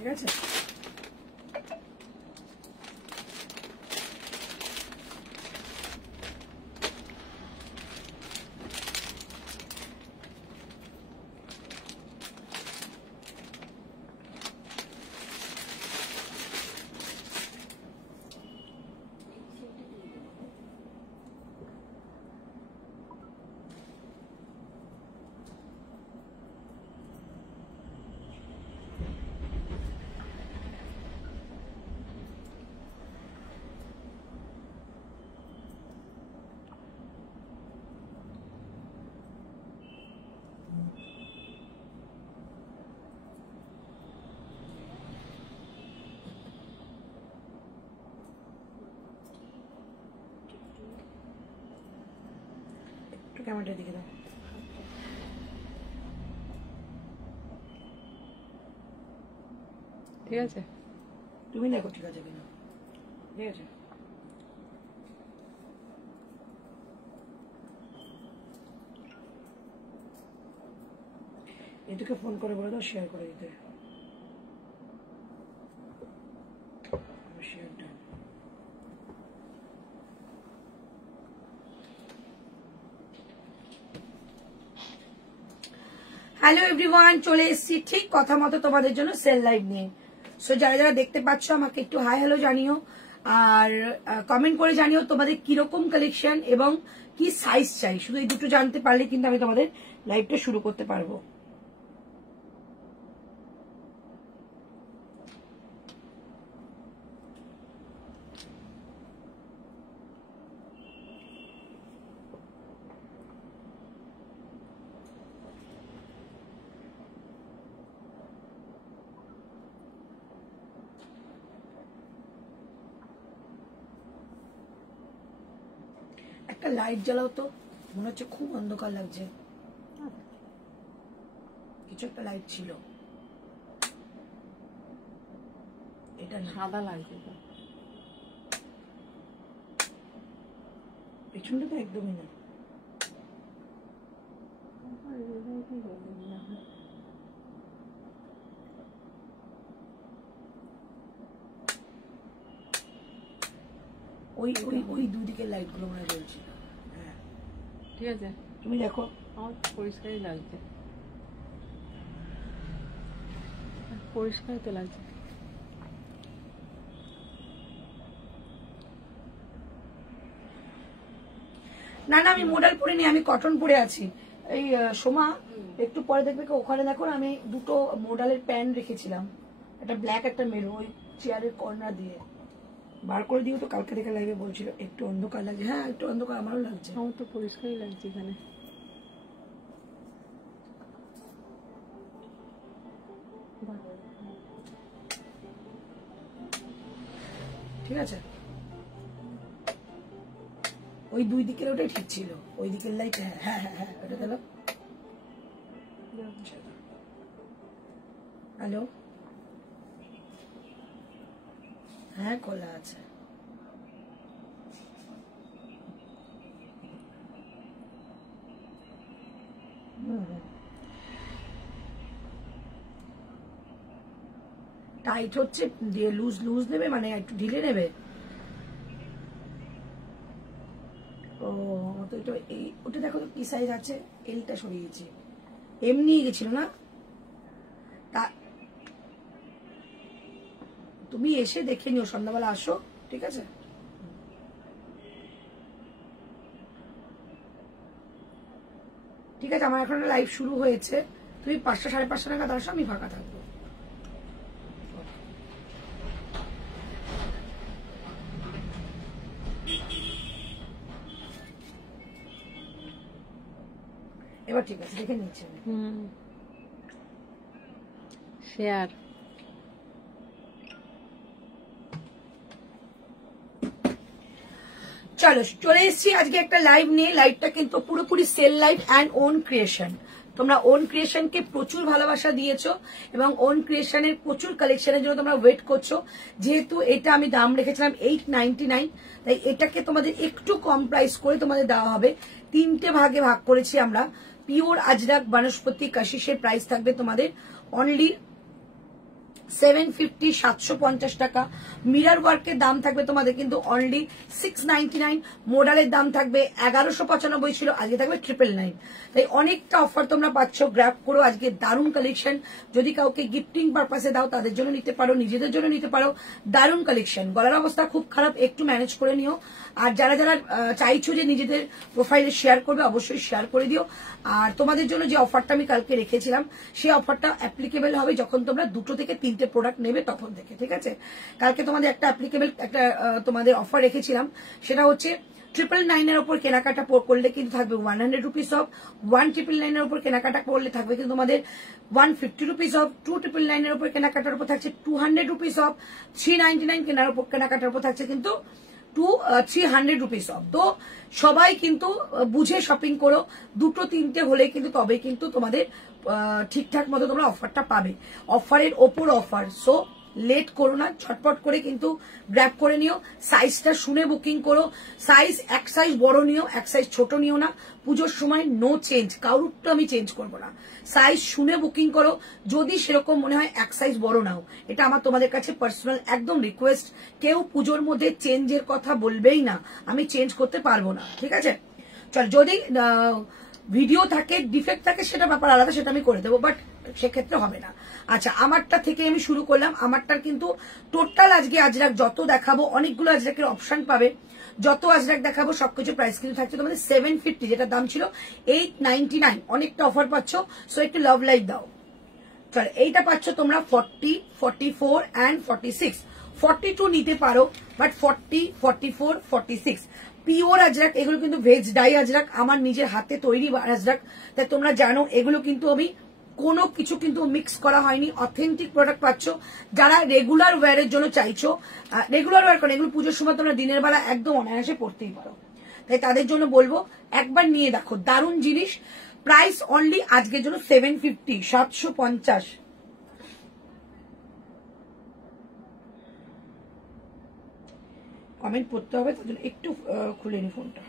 ঠিক আছে। ক্যামেরাটা দিকে দাও। ঠিক আছে, তুমি দেখো ঠিক আছে কিনা। ঠিক আছে, এটাকে ফোন করে বলে দাও শেয়ার করে দিতে। শেয়ারটা হ্যালো এভরিওয়ান, চলে এসেছি ঠিক কথা মতো তোমাদের জন্য সেল লাইভ নিয়ে। সো যারা যারা দেখতে পাচ্ছ আমাকে একটু হাই হ্যালো জানিও, আর কমেন্ট করে জানিও তোমাদের কিরকম কালেকশন এবং কি সাইজ চাই। শুধু এই দুটো জানতে পারলে কিন্তু আমি তোমাদের লাইভটা শুরু করতে পারবো। একটা লাইট জ্বালাও তো, মনে হচ্ছে খুব অন্ধকার লাগছে। কিছু একটা লাইট ছিল, এটা সাদা লাগছে তো, পেছনটা তো একদমই না। ওই ওই ওই দুদিকে লাইট গুলো মনে জ্বলছিল। হ্যাঁ ঠিক আছে, তুমি দেখো, আমার পরিষ্কারই লাগছে, পরিষ্কারই তো লাগছে। না না আমি মডেল পরে নি, আমি কটন পরে আছি। এই সোমা একটু পরে দেখবে ওখানে দেখো আমি দুটো মডেলের প্যান্ট রেখেছিলাম, একটা ব্ল্যাক একটা মেরুন, ওই চেয়ারের কর্নার দিয়ে বার করে দিও তো। কালকে থেকে লাইভে বলছিল একটু অন্ধকার লাগছে। হ্যাঁ একটু অন্ধকার আমারও লাগছে। আমার তো পরিষ্কারই লাগছে এখানে। ঠিক আছে, ওই দুই দিকের ওটাই ঠিক ছিল, ওই দিকের লাইট। হ্যাঁ হ্যাঁ হ্যাঁ হ্যাঁ ওটা গেল। হ্যালো, হ্যাঁ খোলা আছে। টাইট হচ্ছে, লুজ লুজ নেবে মানে একটু ঢিলে নেবে। ও তো এটা এই ওটা দেখো তো কি সাইজ আছে, এলটা সরিয়েছি, এমনি গেছিল না। তা তুমি এসে দেখে নিও, সন্ধ্যাবেলা আসো, ঠিক আছে। ঠিক আছে, আমার এখন লাইভ শুরু হয়েছে, তুমি 5টা 5:30 নাগাদ আসো, আমি ফাঁকা থাকবো। এবার ঠিক আছে, দেখে নিচ্ছি আমি। শেয়ার চলো চলে এসেছি আজকে একটা লাইভ নিয়ে। লাইভটা কিন্তু পুরোপুরি sale live and own creation. তোমরা ওন ক্রিয়েশনকে প্রচুর ভালোবাসা দিয়েছো এবং ওন ক্রিয়েশনের প্রচুর কালেকশনের জন্য তোমরা ওয়েট করছো। যেহেতু এটা আমি দাম রেখেছিলাম 899, তাই এটাকে তোমাদের একটু কম প্রাইস করে তোমাদের দেওয়া হবে। 3টে ভাগে ভাগ করেছি আমরা। পিওর আজরাক বনস্পতি কাশিসের প্রাইস থাকবে তোমাদের অনলি 750 750 টাকা। মিরর ওয়ার্কের দাম থাকবে তোমাদের কিন্তু অনলি 699। মোডালের দাম থাকবে 1195 ছিল, আজকে থাকবে 999। তাই অনেকটা অফার তোমরা পাচ্ছ, গ্র্যাব করো। আজকে দারুণ কালেকশন, যদি কাউকে গিফটিং পারপাসে দাও তাদের জন্য নিতে পারো, নিজেদের জন্য নিতে পারো। দারুণ কালেকশন। গলার অবস্থা খুব খারাপ, একটু ম্যানেজ করে নিও। আর যারা যারা চাইছো যে নিজেদের প্রোফাইলে শেয়ার করবে, অবশ্যই শেয়ার করে দিও। আর তোমাদের জন্য যে অফারটা আমি কালকে রেখেছিলাম, সেই অফারটা অ্যাপ্লিকেবল হবে যখন তোমরা 2 থেকে 3টে প্রোডাক্ট নেবে তখন থেকে, ঠিক আছে? কালকে তোমাদের একটা অ্যাপ্লিকেবল একটা তোমাদের অফার রেখেছিলাম, সেটা হচ্ছে 999 এর উপর কেনাকাটা করলে কিন্তু থাকবে 100 রুপিস অফ। 1999 এর উপর কেনাকাটা করলে থাকবে কিন্তু তোমাদের 150 রুপিস অফ। 2999 এর উপর কেনাকাটার উপর থাকছে 200 রুপিস অফ। 399 কেনাকাটার উপর থাকছে কিন্তু 300 রুপিস অফ। তো সবাই কিন্তু বুঝে শপিং করো, 2-3টে হলে কিন্তু তবে কিন্তু তোমাদের ঠিকঠাক মতো তোমরা অফারটা পাবে। অফারের ওপর অফার, সো লেট করো না, ছটপট করে কিন্তু গ্র্যাব করে নিও। সাইজটা শুনে বুকিং করো। সাইজ এক সাইজ বড় নিও, এক সাইজ ছোট নিও না। পুজোর সময় নো চেঞ্জ, কারুরটা আমি চেঞ্জ করবো না। সাইজ শুনে বুকিং করো। যদি সেরকম মনে হয় এক সাইজ বড় নাও, এটা আমার তোমাদের কাছে পার্সোনাল একদম রিকোয়েস্ট। কেউ পুজোর মধ্যে চেঞ্জের কথা বলবেই না, আমি চেঞ্জ করতে পারবো না, ঠিক আছে? চল, যদি ভিডিও থাকে, ডিফেক্ট থাকে, সেটা ব্যাপার আলাদা, সেটা আমি করে দেবো, বাট সেক্ষেত্রে হবে না। আচ্ছা, আমারটা থেকে আমি শুরু করলাম। আমারটার কিন্তু টোটাল আজকে আজরাক যত দেখাবো, অনেকগুলো আজরাকের অপশন পাবে। যত আজরাক দেখাবো সবকিছু প্রাইস কিন্তু থাকছে তোমাদের 750, যেটা দাম ছিল 899। অনেকটা অফার পাচ্ছ, সো একটু লাভ লাইক দাও। চল, এইটা পাচ্ছ তোমরা 40, 44 অ্যান্ড 46। 42 নিতে পারো, বাট 40, 44, 46 পিওর আজরাক। এগুলো কিন্তু ভেজ ডাই আজরাক, আমার নিজের হাতে তৈরি আজরাক। তাই তোমরা জানো এগুলো কিন্তু আমি কোনো কিছু কিন্তু মিক্স করা হয়নি, অথেন্টিক প্রোডাক্ট পাচ্ছ। যারা রেগুলার ওয়্যারের জন্য চাইছো, রেগুলার ওয়্যার করেন, এগুলো পুজোর সময় তোমরা দিনের বেলা একদম অনায়াসে পড়তেই পারো। তাই তাদের জন্য বলবো একবার নিয়ে দেখো, দারুণ জিনিস। প্রাইস অনলি আজকের জন্য 750, 750। কমেন্ট করতে হবে, তার জন্য একটু খুলে নি ফোনটা।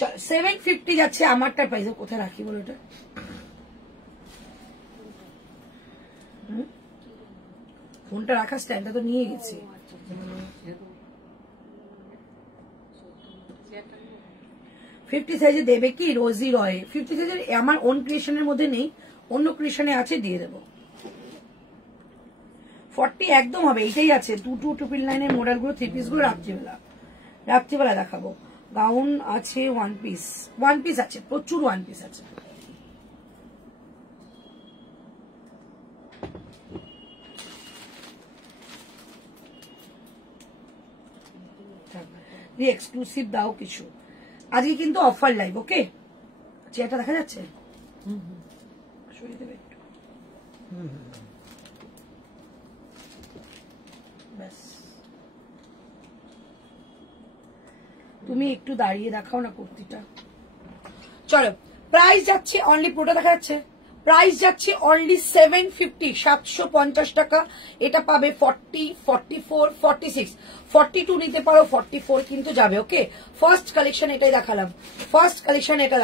চল, 750 যাচ্ছে আমারটার প্রাইস। কোথায় রাখি বলো এটা? ফোনটা রাখার স্ট্যান্ডটা তো নিয়ে গেছি। 50 সাইজে দেবে কি রোজি রয়? 50 সাইজের আমার ওন ক্রিয়েশনের মধ্যে নেই, অন্য ক্রিয়েশনে আছে, দিয়ে দেবো। 40 একদম হবে, এইটাই আছে। 2299 এর মডেলগুলো, 3 পিস গুলো রাত্রিবেলা দেখাবো। গাউন আছে, 1 পিস আছে, প্রচুর 1 পিস আছে। এক্সক্লুসিভ দাও কিছু। আজকে কিন্তু অফার লাইভ, ওকে? চেয়ারটা দেখা যাচ্ছে? সরিয়ে দেবে একটু, ব্যাস। তুমি একটু দাঁড়িয়ে দেখাও না কুর্তিটা। চলো, প্রাইস যাচ্ছে অনলি, পুরোটা দেখা যাচ্ছে? প্রাইস যাচ্ছে অনলি 750, 750 টাকা। এটা পাবে 40, 44, 46, 42 নিতে পারো, 44 কিন্তু যাবে, ওকে? ফার্স্ট কালেকশন এটাই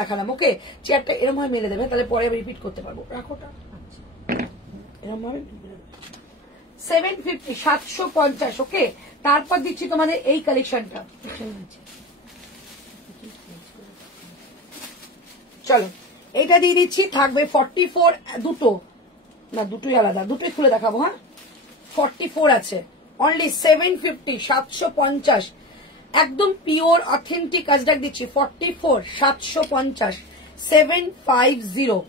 দেখালাম, ওকে? চেয়ারটা এরকম ভাবে মেলে দেবে, তাহলে পরে রিপিট করতে পারবো। রাখোটা এরকম ভাবে 750, 750, ওকে? তারপর দিচ্ছি তোমাদের এই কালেকশনটা। চলো, এটা দিয়ে দিচ্ছি, থাকবে 44, দুটোই আলাদা, দুটোই খুলে দেখাবো। হ্যাঁ, 44 আছে, অনলি 750, 750, একদম পিওর অথেন্টিক আজরাক দিচ্ছি। 44, 750, 750,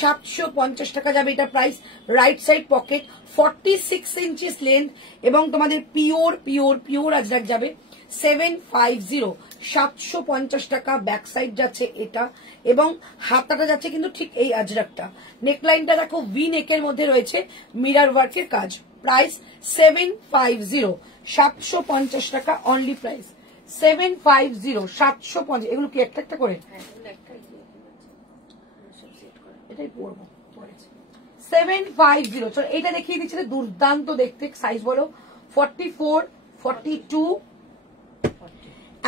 750 টাকা যাবে এটা price. Right side pocket, 46 inches length, এবং তোমাদের পিওর আজরাক যাবে 750, 750 টাকা। ব্যাক সাইড যাচ্ছে এটা, এবং হাতাটা যাচ্ছে কিন্তু ঠিক এই আজরাকটা। নেকলাইনটা দেখো ভি নেকের মধ্যে রয়েছে, মিরর ওয়ার্কের কাজ। প্রাইস 750, 750 টাকা অনলি প্রাইস। 750, 750। এগুলো কি একটা করে? এটাই পড়বো। 750। চলো, এটা দেখিয়ে দিচ্ছি, দুর্দান্ত দেখতে। সাইজ বলো? 44, 42,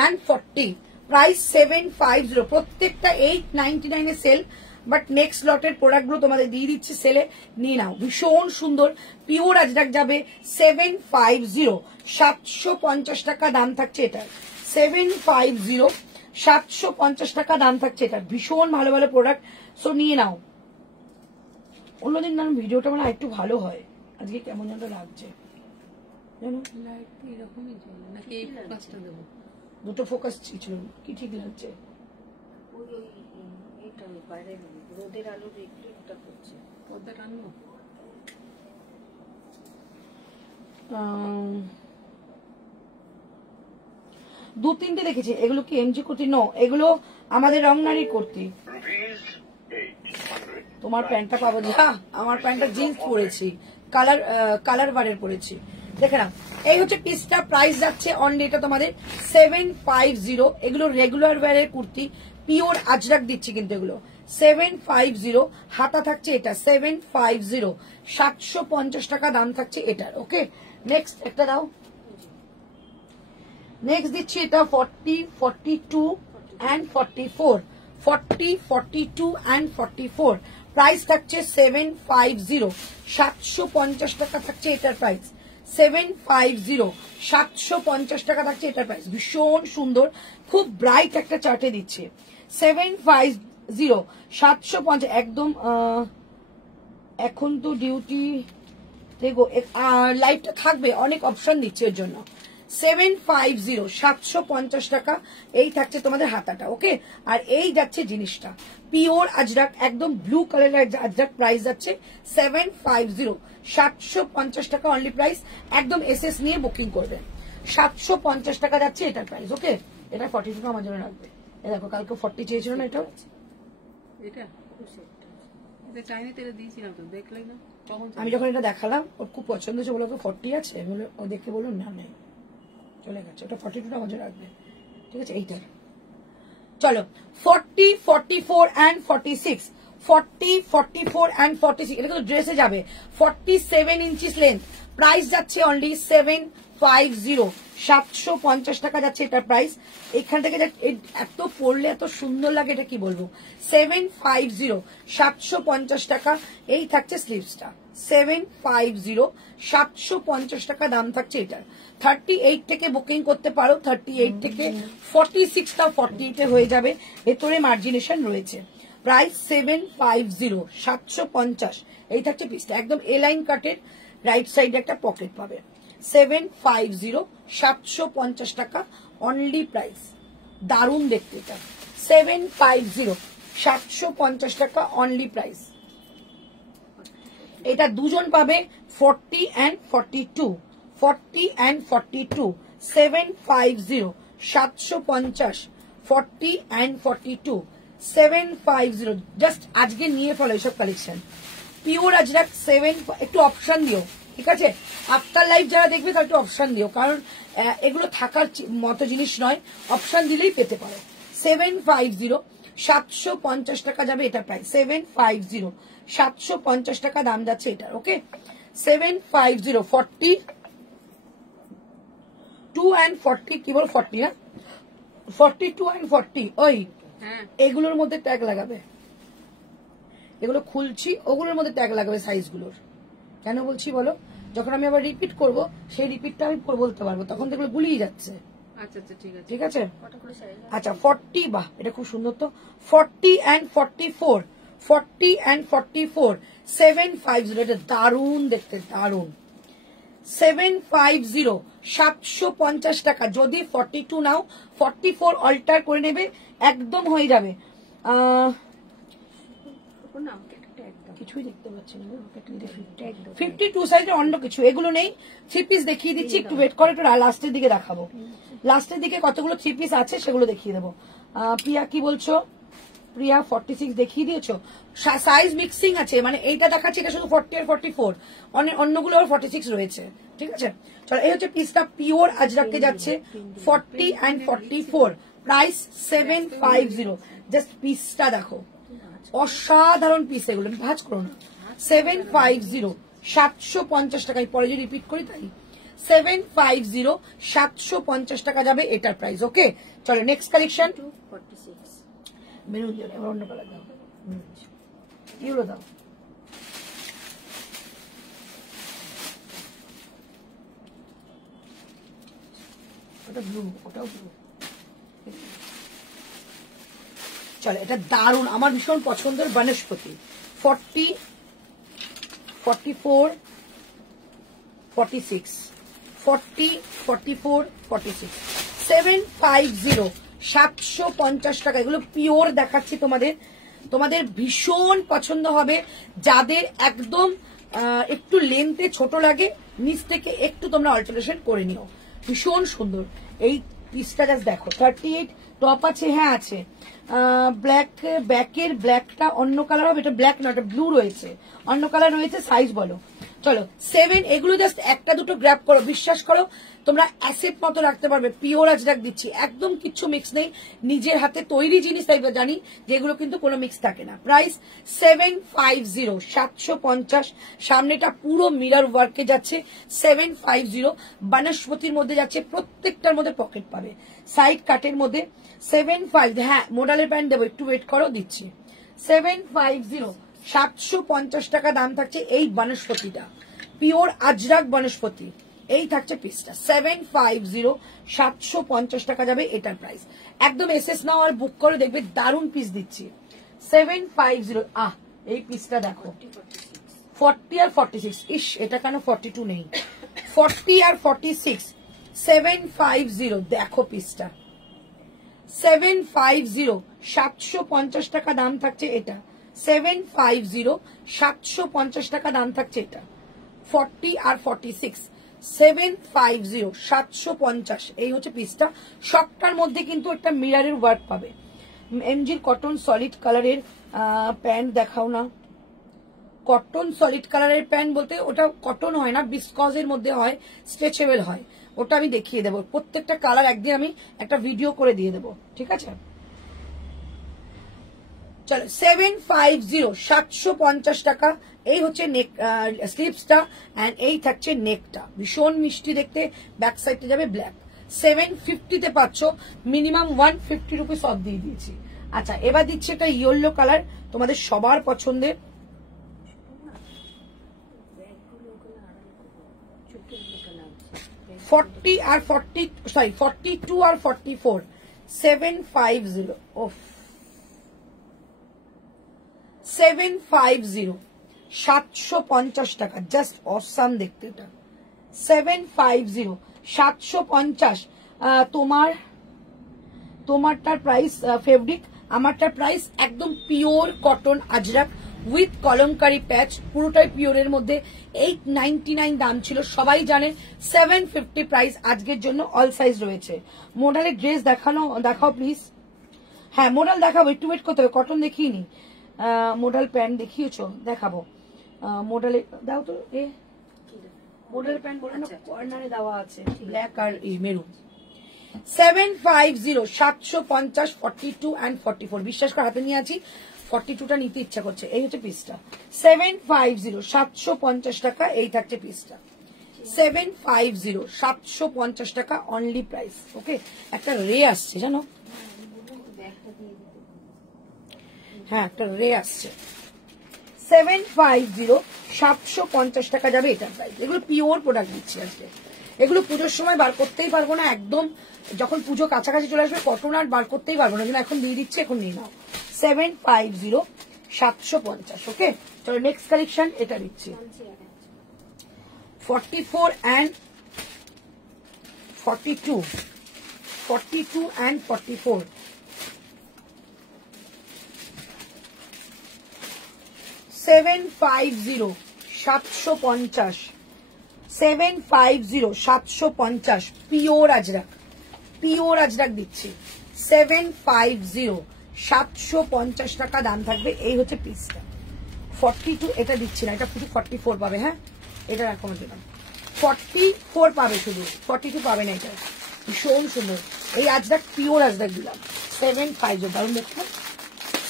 and 40, প্রাইস 750, প্রত্যেকটা 899 এ সেল, বাট নেক্সট লটের প্রোডাক্টগুলো তোমাদের দিয়ে দিচ্ছি সেলে, নিয়ে নাও। ভীষণ সুন্দর পিওর আজরাক যাবে 750, 750 টাকা দাম থাকছে এটা, 750, 750 টাকা দাম থাকছে এটা। ভীষণ ভালো ভালো প্রোডাক্ট, সো নিয়ে নাও। অন্যদিন না ভিডিওটা মানে একটু ভালো হয়, আজকে কেমন যেন লাগছে জানো, লাইট এরকমই চলে নাকি এই ফোকাসটা দেবো? দুটো ফোকাস ছিল, কি ঠিক লাগছে? এইটা বাইরে রোদের আলো রিফ্লেক্টটা করছে, পর্দাটা আনবো। দু তিনটে দেখেছি, এগুলো কি এমজি কুর্তি? নো, এগুলো আমাদের রংনারী কুর্তি। তোমার প্যান্টটা পাবো যা, আমার প্যান্টটা জিন্স পরেছি, কালার বারের পরেছি, দেখে নাও। এই হচ্ছে পিসটা, প্রাইস যাচ্ছে অনলি এটা তোমাদের 750। এগুলো রেগুলার ওয়্যারের কুর্তি, পিওর আজরাক দিচ্ছি কিন্তু এগুলো 750, হাতা থাকছে এটা 750, 750 টাকা দাম থাকছে এটার। ওকে, নেক্সট একটা দাও। নেক্সট দিচ্ছি এটা 40, 42 and 44, 40, 42 and 44, প্রাইস থাকছে 750, 750 টাকা থাকছে এটার প্রাইস, 750, 750 টাকা থাকছে এটার প্রাইস। ভীষণ সুন্দর, খুব ব্রাইট একটা চার্টে দিচ্ছে 750, 750 একদম। এখন তো ডিউটি দেখো, লাইভটা থাকবে, অনেক অপশন দিচ্ছে এর জন্য। 750, 750 টাকা এই থাকছে তোমাদের হাতাটা। ওকে, আর এই যাচ্ছে জিনিসটা পিওর আজরাক, একদম ব্লু কালারের আজরাক, প্রাইস যাচ্ছে 750, 750 টাকা অনলি প্রাইস। একদম এসএস নিয়ে বুকিং করবে, 750 টাকা যাচ্ছে এটার প্রাইস। ওকে, এটা 42 টাকা আমার জন্য রাখবে। দেখো কালকে 40 চেয়েছিল না, এটা চাইনি তেলে দিয়েছিলাম তো, দেখলাই না আমি যখন এটা দেখালাম, ওর খুব পছন্দ হয়েছে, বলো 40 আছে, ও দেখে বললো না নেই, চলে গেছে। ওটা 42 টাকা আমার জন্য রাখবে, ঠিক আছে? এইটার চলো 40, 44 and 46, 40, 44 and 46, এটা কিন্তু ড্রেসে যাবে। 47 ইঞ্চিস লেন্থ, প্রাইস যাচ্ছে অনলি 750, 750 টাকা যাচ্ছে এটার প্রাইস। এখান থেকে এত পরলে এত সুন্দর লাগে, এটা কি বলবো, 750, 750 টাকা এই থাকছে স্লিভসটা, 750, 750 টাকা দাম থাকছে এটার। 38 থেকে বুকিং করতে পারো, 38 থেকে 46টা 48 হয়ে যাবে, ভেতরে মার্জিনেশন রয়েছে। প্রাইস 750, 750 এই থাকছে পিসটা, একদম এ লাইন কাটের, রাইট সাইডে একটা পকেট পাবে। 750, 750 টাকা অনলি প্রাইস। দারুণ দেখতে এটা, 750, 750 টাকা অনলি প্রাইস। এটা দুজন পাবে 40 and 42, 40 and 42, 750, 750, 40 and 42, 750। জাস্ট আজকে নিয়ে ফলো এইসব কালেকশন, পিওর আজরাক 7। একটু অপশন দিও, ঠিক আছে? আফটার লাইভ যারা দেখবে তারা একটু অপশন দিও, কারণ এগুলো থাকার মতো জিনিস নয়, অপশন দিলেই পেতে পারো। 750, 750 টাকা যাবে এটা প্রাইস, 750, 750 টাকা দাম যাচ্ছে এটার। ওকে, 750, 42 and 40, কি বল 40 না, 42 and 40, ওই এগুলোর মধ্যে ট্যাগ লাগাবে, এগুলো খুলছি, ওগুলোর মধ্যে ট্যাগ লাগাবে সাইজগুলোর। কেন বলছি বলো, যখন আমি আবার রিপিট করব, সেই রিপিটটা আমি বলতে পারবো, তখন তো এগুলো গুলিয়ে যাচ্ছে। আচ্ছা আচ্ছা, ঠিক আছে, ঠিক আছে। আচ্ছা 40, বাহ এটা খুব সুন্দর তো, 40 and 44, 40 and 44, 750, এটা দারুণ দেখতে, দারুণ। 750, 750 টাকা। যদি 42 নাও, 44 অল্টার করে নেবে, একদম হয়ে যাবে। কিছুই দেখতে পাচ্ছি না, 52 সাইজের অন্য কিছু এগুলো নেই। 3 পিস দেখিয়ে দিচ্ছি, একটু ওয়েট করে, একটু লাস্টের দিকে দেখাবো। লাস্টের দিকে কতগুলো 3 পিস আছে সেগুলো দেখিয়ে দেবো। প্রিয়া কি বলছো? প্রিয়া 46 দেখিয়ে দিয়েছো, সাইজ মিক্সিং আছে, মানে এইটা দেখাচ্ছে এটা শুধু 40 আর 44, অন্যগুলো 46 রয়েছে, ঠিক আছে? চলো, এই হচ্ছে পিসটা, পিওর আজরাককে যাচ্ছে 40 and 44, প্রাইস 750। জাস্ট পিসটা দেখো, অসাধারণ পিস, এগুলো ভাঁজ করো না। 750, 750 টাকায়, পরে যদি রিপিট করি তাই 750 750 টাকা যাবে এটার প্রাইস। ওকে চলো নেক্সট কালেকশন। 46 মেরুন দিও, এবার অন্য কালার দাও, ইউরো দাও। ওটা ব্লু, ওটাও ব্লু। চলো এটা দারুণ, আমার ভীষণ পছন্দের বনস্পতি। 40 44 46 40 44 46 750 750 টাকা। এগুলো পিওর দেখাচ্ছি তোমাদের, তোমাদের ভীষণ পছন্দ হবে। যাদের একদম একটু লেন্থে ছোট লাগে নিচ থেকে একটু তোমরা অল্টারেশন করে নিও, ভীষণ সুন্দর। এই পিসটা জাস্ট দেখো। 38 টপ আছে, হ্যাঁ আছে। ব্ল্যাক ব্যাকের ব্ল্যাকটা অন্য কালার হবে, এটা ব্ল্যাক না, এটা ব্লু রয়েছে, অন্য কালার রয়েছে। সাইজ বলো। চলো 7, এগুলো জাস্ট একটা দুটো গ্র্যাব করো, বিশ্বাস করো তোমরা অ্যাসেট মতো রাখতে পারবে। পিওর আজরাক দিচ্ছি, একদম কিচ্ছু মিক্স নেই, নিজের হাতে তৈরি জিনিস, তাই জানি যেগুলো কিন্তু কোনো মিক্স থাকে না। প্রাইস 750 750। সামনেটা পুরো মিরর ওয়ার্কে যাচ্ছে। 750 বনস্পতির মধ্যে যাচ্ছে, প্রত্যেকটার মধ্যে পকেট পাবে, সাইড কাটের মধ্যে। 75, হ্যাঁ মোডালের প্যান্ট দেবো, একটু ওয়েট করো, দিচ্ছি। 750 750 টাকা দাম থাকছে এই বনস্পতিটা, পিওর আজরাক বনস্পতি। এই থাকছে পিসটা 750 750 টাকা যাবে এটার প্রাইস। একদম এসএস নাও আর বুক করে দেখবে, দারুণ পিস দিচ্ছি। 750। এই পিসটা দেখো, 40 আর 46। ইস এটা কেন 42 নেই, 40 আর 46। 750 দেখো পিসটা, 750 750 টাকা দাম থাকছে এটা। 750 750 টাকা দাম থাকছে এটা। 40 আর 46 750 750। এই হচ্ছে পিসটা। সবটার মধ্যে কিন্তু একটা মিররের ওয়ার্ক পাবে। এমজির কটন সলিড কালারের প্যান্ট দেখাও না। কটন সলিড কালারের প্যান্ট বলতে ওটা কটন হয় না, বিসকজের মধ্যে হয়, স্ট্রেচেবল হয়, ওটা আমি দেখিয়ে দেবো। প্রত্যেকটা কালার একদিন আমি একটা ভিডিও করে দিয়ে দেবো, ঠিক আছে। চলো 750 750 টাকা। এই হচ্ছে নেক স্লিভসটা, এন্ড এই থাকছে নেকটা, ভীষণ মিষ্টি দেখতে। ব্যাক সাইডে যাবে ব্ল্যাক। 750 তে পাচ্ছ, মিনিমাম 150 রুপিস অফ দিয়ে দিয়েছি। আচ্ছা এবার দিচ্ছি একটা ইয়েলো কালার, তোমাদের সবার পছন্দের। 40 আর 40 সরি 42 আর 44 750 ওফ 750 750 টাকা, জাস্ট অসাম দেখতে এটা। 750 750। তোমারটার প্রাইস ফেব্রিক, আমারটার প্রাইস একদম pure cotton ajrakh with kalamkari patch, পুরোটাই পিওরের মধ্যে। 899 দাম ছিল, সবাই জানে। 750 প্রাইস আজকের জন্য, অল সাইজ রয়েছে। মোডালের ড্রেস দেখাও প্লিজ। হ্যাঁ মোডাল দেখাবো, একটু ওয়েট করতে হবে, কটন দেখিয়ে মোডাল প্যান্ট দেখিয়েছো, দেখাবো। মোডালে দাও তো, মোডাল প্যান্ট বলে না, কর্নারে দেওয়া আছে ব্ল্যাক আর মেরুন। 750 750 42 and 44। বিশ্বাস করে হাতে নিয়ে আছি, 42টা নিতে ইচ্ছা করছে। এই হচ্ছে পিসটা 750 750 টাকা। এই থাকছে পিসটা 750 750 টাকা অনলি প্রাইস। ওকে একটা রে আসছে জানো, হ্যাঁ একটা রে আসছে। 750 750 টাকা যাবে এটার প্রাইস। এগুলো পিওর প্রোডাক্ট দিচ্ছি আজকে, এগুলো পুজোর সময় বার করতেই পারবো না, একদম যখন পুজো কাছাকাছি চলে আসবে কটন আর বার করতেই পারবো না, কিন্তু এখন দিয়ে দিচ্ছি, এখন নিয়ে নাও। 750 750। ওকে চলো নেক্সট কালেকশন, এটা দিচ্ছি 44 and 42 42 and 44। Seven 750 750 pure Ajrak, pure Ajrak দিচ্ছি। 750 750 টাকা দাম থাকবে। এই হচ্ছে পিসটা 42, এটা দিচ্ছি না, এটা শুধু 44 পাবে। হ্যাঁ এটা রাখো আমার জন্য, 44 পাবে, শুধু 42 পাবে না। এটা ভীষণ সুন্দর, এই আজরাক পিওর আজরাক দিলাম। 750 দারুন দেখো,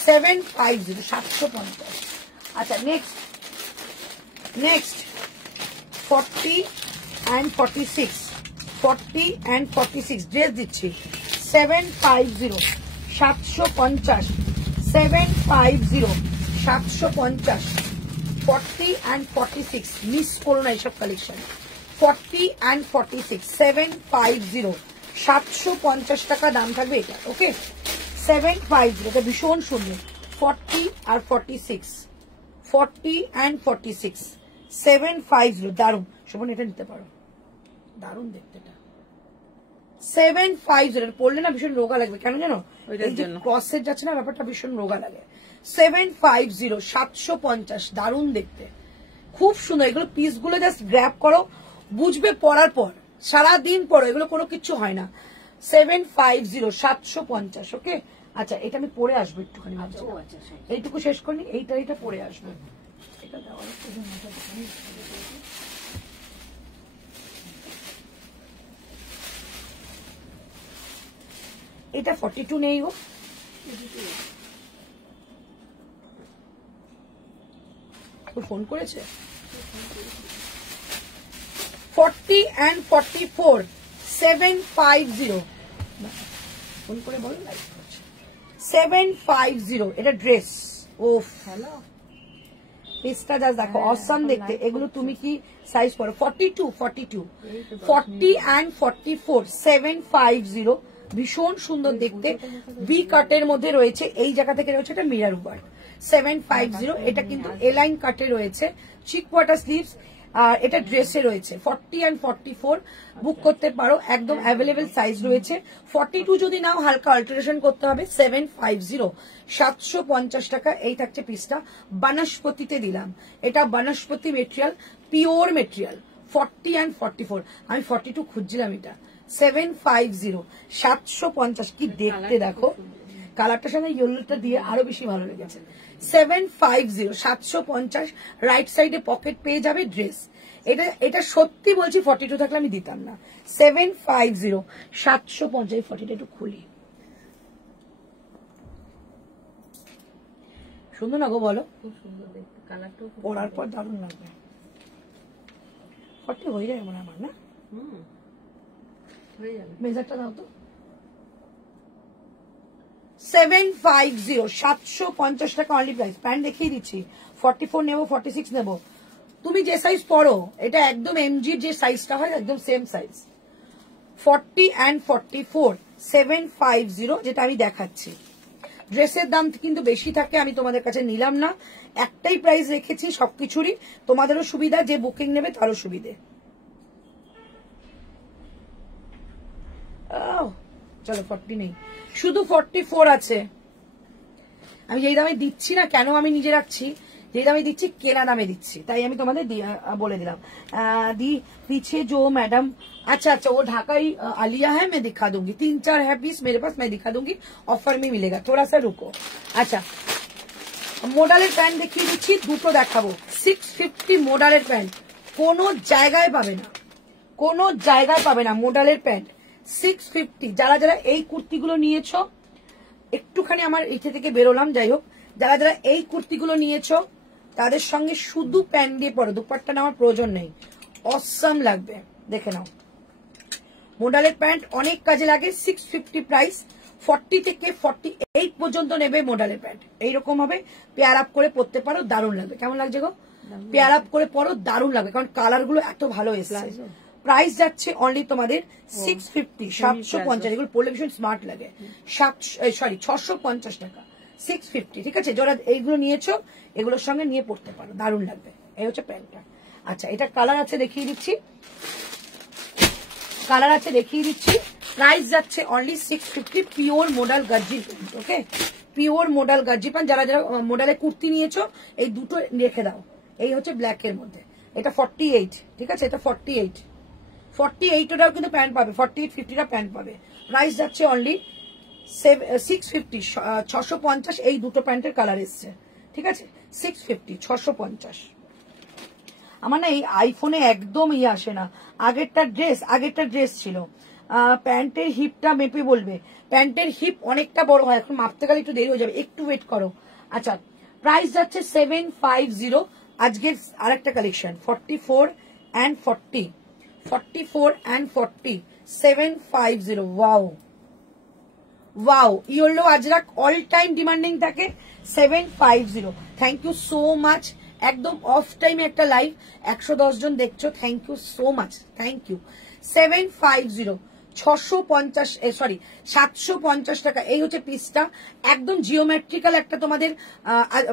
750 750। আচ্ছা নেক্সট 40 and 46, 40 and 46 ড্রেস দিচ্ছি 750, 750, 750, 750, 40 and 46 মিস করো না এইসব কালেকশন। 40 and 46, 750, 750 টাকা দাম থাকবে এটা। ওকে 750, এটা ভীষণ সুন্দর। 40 আর 46, 40 and 46, 750 দারুন। শোভন এটা নিতে পারো, দারুন দেখতে এটা। 750 পড়লে না ভীষণ রোগা লাগবে, কেন জানো? ক্রস সেট যাচ্ছে না, ব্যাপারটা ভীষণ রোগা লাগে। 750, 750 দারুন দেখতে, খুব সুন্দর। এগুলো পিস গুলো জাস্ট গ্র্যাব করো, বুঝবে পরার পর, সারাদিন পরো, এগুলো কোনো কিছু হয় না। 750, 750। ওকে আচ্ছা, এটা আমি পরে আসবো একটুখানি, এইটুকু শেষ করি, এইটা পরে আসবো। এটা দেওয়ার এটা 42 নেই গো, ফোন করেছে। 40 and 44, 750 ফোন করে বলো লাইভ করছে। 750 এটা ড্রেস। ওফ হ্যালো, পিসটা জাস্ট দেখো, অসাম দেখতে। এগুলো তুমি কি সাইজ পড়ো? 42, 42, 40 and 44, 750 ভীষণ সুন্দর দেখতে। বি কাটের মধ্যে রয়েছে, এই জায়গা থেকে রয়েছে এটা মিরার ওয়ার্ক। 750 এটা কিন্তু এলাইন কাটে রয়েছে, চিক কোয়ার্টার স্লিভস, আর এটা ড্রেসে রয়েছে। 40 and 44 বুক করতে পারো, একদম অ্যাভেলেবেল সাইজ রয়েছে। 42 যদি নাও হালকা অল্টারেশন করতে হবে। 750, 750 টাকা এই থাকছে পিসটা। বনস্পতিতে দিলাম, এটা বনস্পতি মেটেরিয়াল, পিওর মেটেরিয়াল। 40 and 44, আমি 42 খুঁজছিলাম এটা। 750, 750 কি দেখতে দেখো, কালারটার সঙ্গে ইয়েলোটা দিয়ে আরো বেশি ভালো লেগেছে। 750, 750 রাইট সাইডে পকেট পেয়ে যাবে ড্রেস। এটা সত্যি বলছি, 42 থাকলে আমি দিতাম না। 750, 750, 40টা একটু খুলি, সুন্দর না গো বলো? খুব সুন্দর দেখতে, কালারটাও পরার পর দারুণ লাগবে। 40 হয়ে যায় মনে আমার, না? হয়ে যাবে। মেজারটা দাও তো। 750, 750 টাকা অনলি প্রাইস। প্যান্ট দেখিয়ে দিচ্ছি। 44 নেবো, 46 নেবো, তুমি যে সাইজ পরো, এটা একদম এমজির যে সাইজটা হয় একদম সেম সাইজ। 40 and 44, 750 যেটা আমি দেখাচ্ছি। ড্রেসের দাম কিন্তু বেশি থাকে, আমি তোমাদের কাছে নিলাম না, একটাই প্রাইস রেখেছি সবকিছুরই, তোমাদেরও সুবিধা, যে বুকিং নেবে তারও সুবিধে। চলো 40 নেই, শুধু 44 আছে। আমি যেই দামে দিচ্ছি না, কেন আমি নিজে রাখছি, যেই দামে দিচ্ছি কেনা দামে দিচ্ছি, তাই আমি তোমাদের বলে দিলাম। पीछे जो मैडम, अच्छा वो ढाकाई आलिया है, मैं दिखा दूंगी। 3-4 है पीस मेरे पास, मैं दिखा दूंगी, ऑफर में मिलेगा, थोड़ा सा रुको। अच्छा মোডালের প্যান্ট দেখিয়ে দিচ্ছি, দুটো দেখাবো। 650 মোডালের প্যান্ট, কোনো জায়গায় পাবে না, কোনো জায়গায় পাবে না মোডালের প্যান্ট। 650, যারা যারা এই কুর্তিগুলো নিয়েছো, একটুখানি আমার এইটা থেকে বেরোলাম, যাই হোক, যারা যারা এই কুর্তিগুলো নিয়েছো তাদের সঙ্গে শুধু প্যান্ট দিয়ে পরো, দুপাট্টা নেওয়ার প্রয়োজন নেই, অসাম লাগবে, দেখে নাও। মোডালের প্যান্ট অনেক কাজে লাগে। 650 প্রাইস। 40 থেকে 48 পর্যন্ত নেবে মোডালের প্যান্ট, এইরকম হবে, পেয়ার আপ করে পরতে পারো, দারুণ লাগবে। কেমন লাগছে গো? পেয়ার আপ করে পরো, দারুণ লাগবে, কারণ কালার গুলো এত ভালো এসেছে। প্রাইস যাচ্ছে অনলি তোমাদের 650, 750, এগুলো পরলে ভীষণ স্মার্ট লাগে। 650 টাকা, 650, ঠিক আছে? যারা এইগুলো নিয়েছো এগুলোর সঙ্গে নিয়ে পড়তে পারো, দারুণ লাগবে। এই হচ্ছে প্যান্টটা। আচ্ছা এটা কালার আছে, দেখিয়ে দিচ্ছি, কালার আছে দেখিয়ে দিচ্ছি। প্রাইস যাচ্ছে অনলি 650, পিওর মোডাল গার্জি প্যান্ট। ওকে, পিওর মোডাল গার্জি প্যান্ট। যারা যারা মোডালে কুর্তি নিয়েছো এই দুটো রেখে দাও। এই হচ্ছে ব্ল্যাক এর মধ্যে, এটা 48, ঠিক আছে? এটা 48, 48টাও কিন্তু প্যান্ট পাবে, 48, 50টা প্যান্ট পাবে। প্রাইস যাচ্ছে অনলি 650, 650। এই দুটো প্যান্টের কালার এসছে, ঠিক আছে? 650, 650। আমার না এই আইফোনে একদম আসে না। আগেরটা ড্রেস ছিল। প্যান্টের হিপটা মেপে বলবে, প্যান্টের হিপ অনেকটা বড় হয়, এখন মাপতে গেলে একটু দেরি হয়ে যাবে, একটু ওয়েট করো। আচ্ছা প্রাইস যাচ্ছে 750। আজকের আরেকটা collection 44 and 40, 44 and 40, 750. Wow. Wow, yellow Ajrak all time demanding থাকে 750. Thank you so much. একদম অফ টাইমে একটা লাইভ, 110 জন দেখছো, thank you so much, thank you. 750, 650, sorry 750 টাকা। এই হচ্ছে পিসটা, একদম জিওমেট্রিক্যাল একটা তোমাদের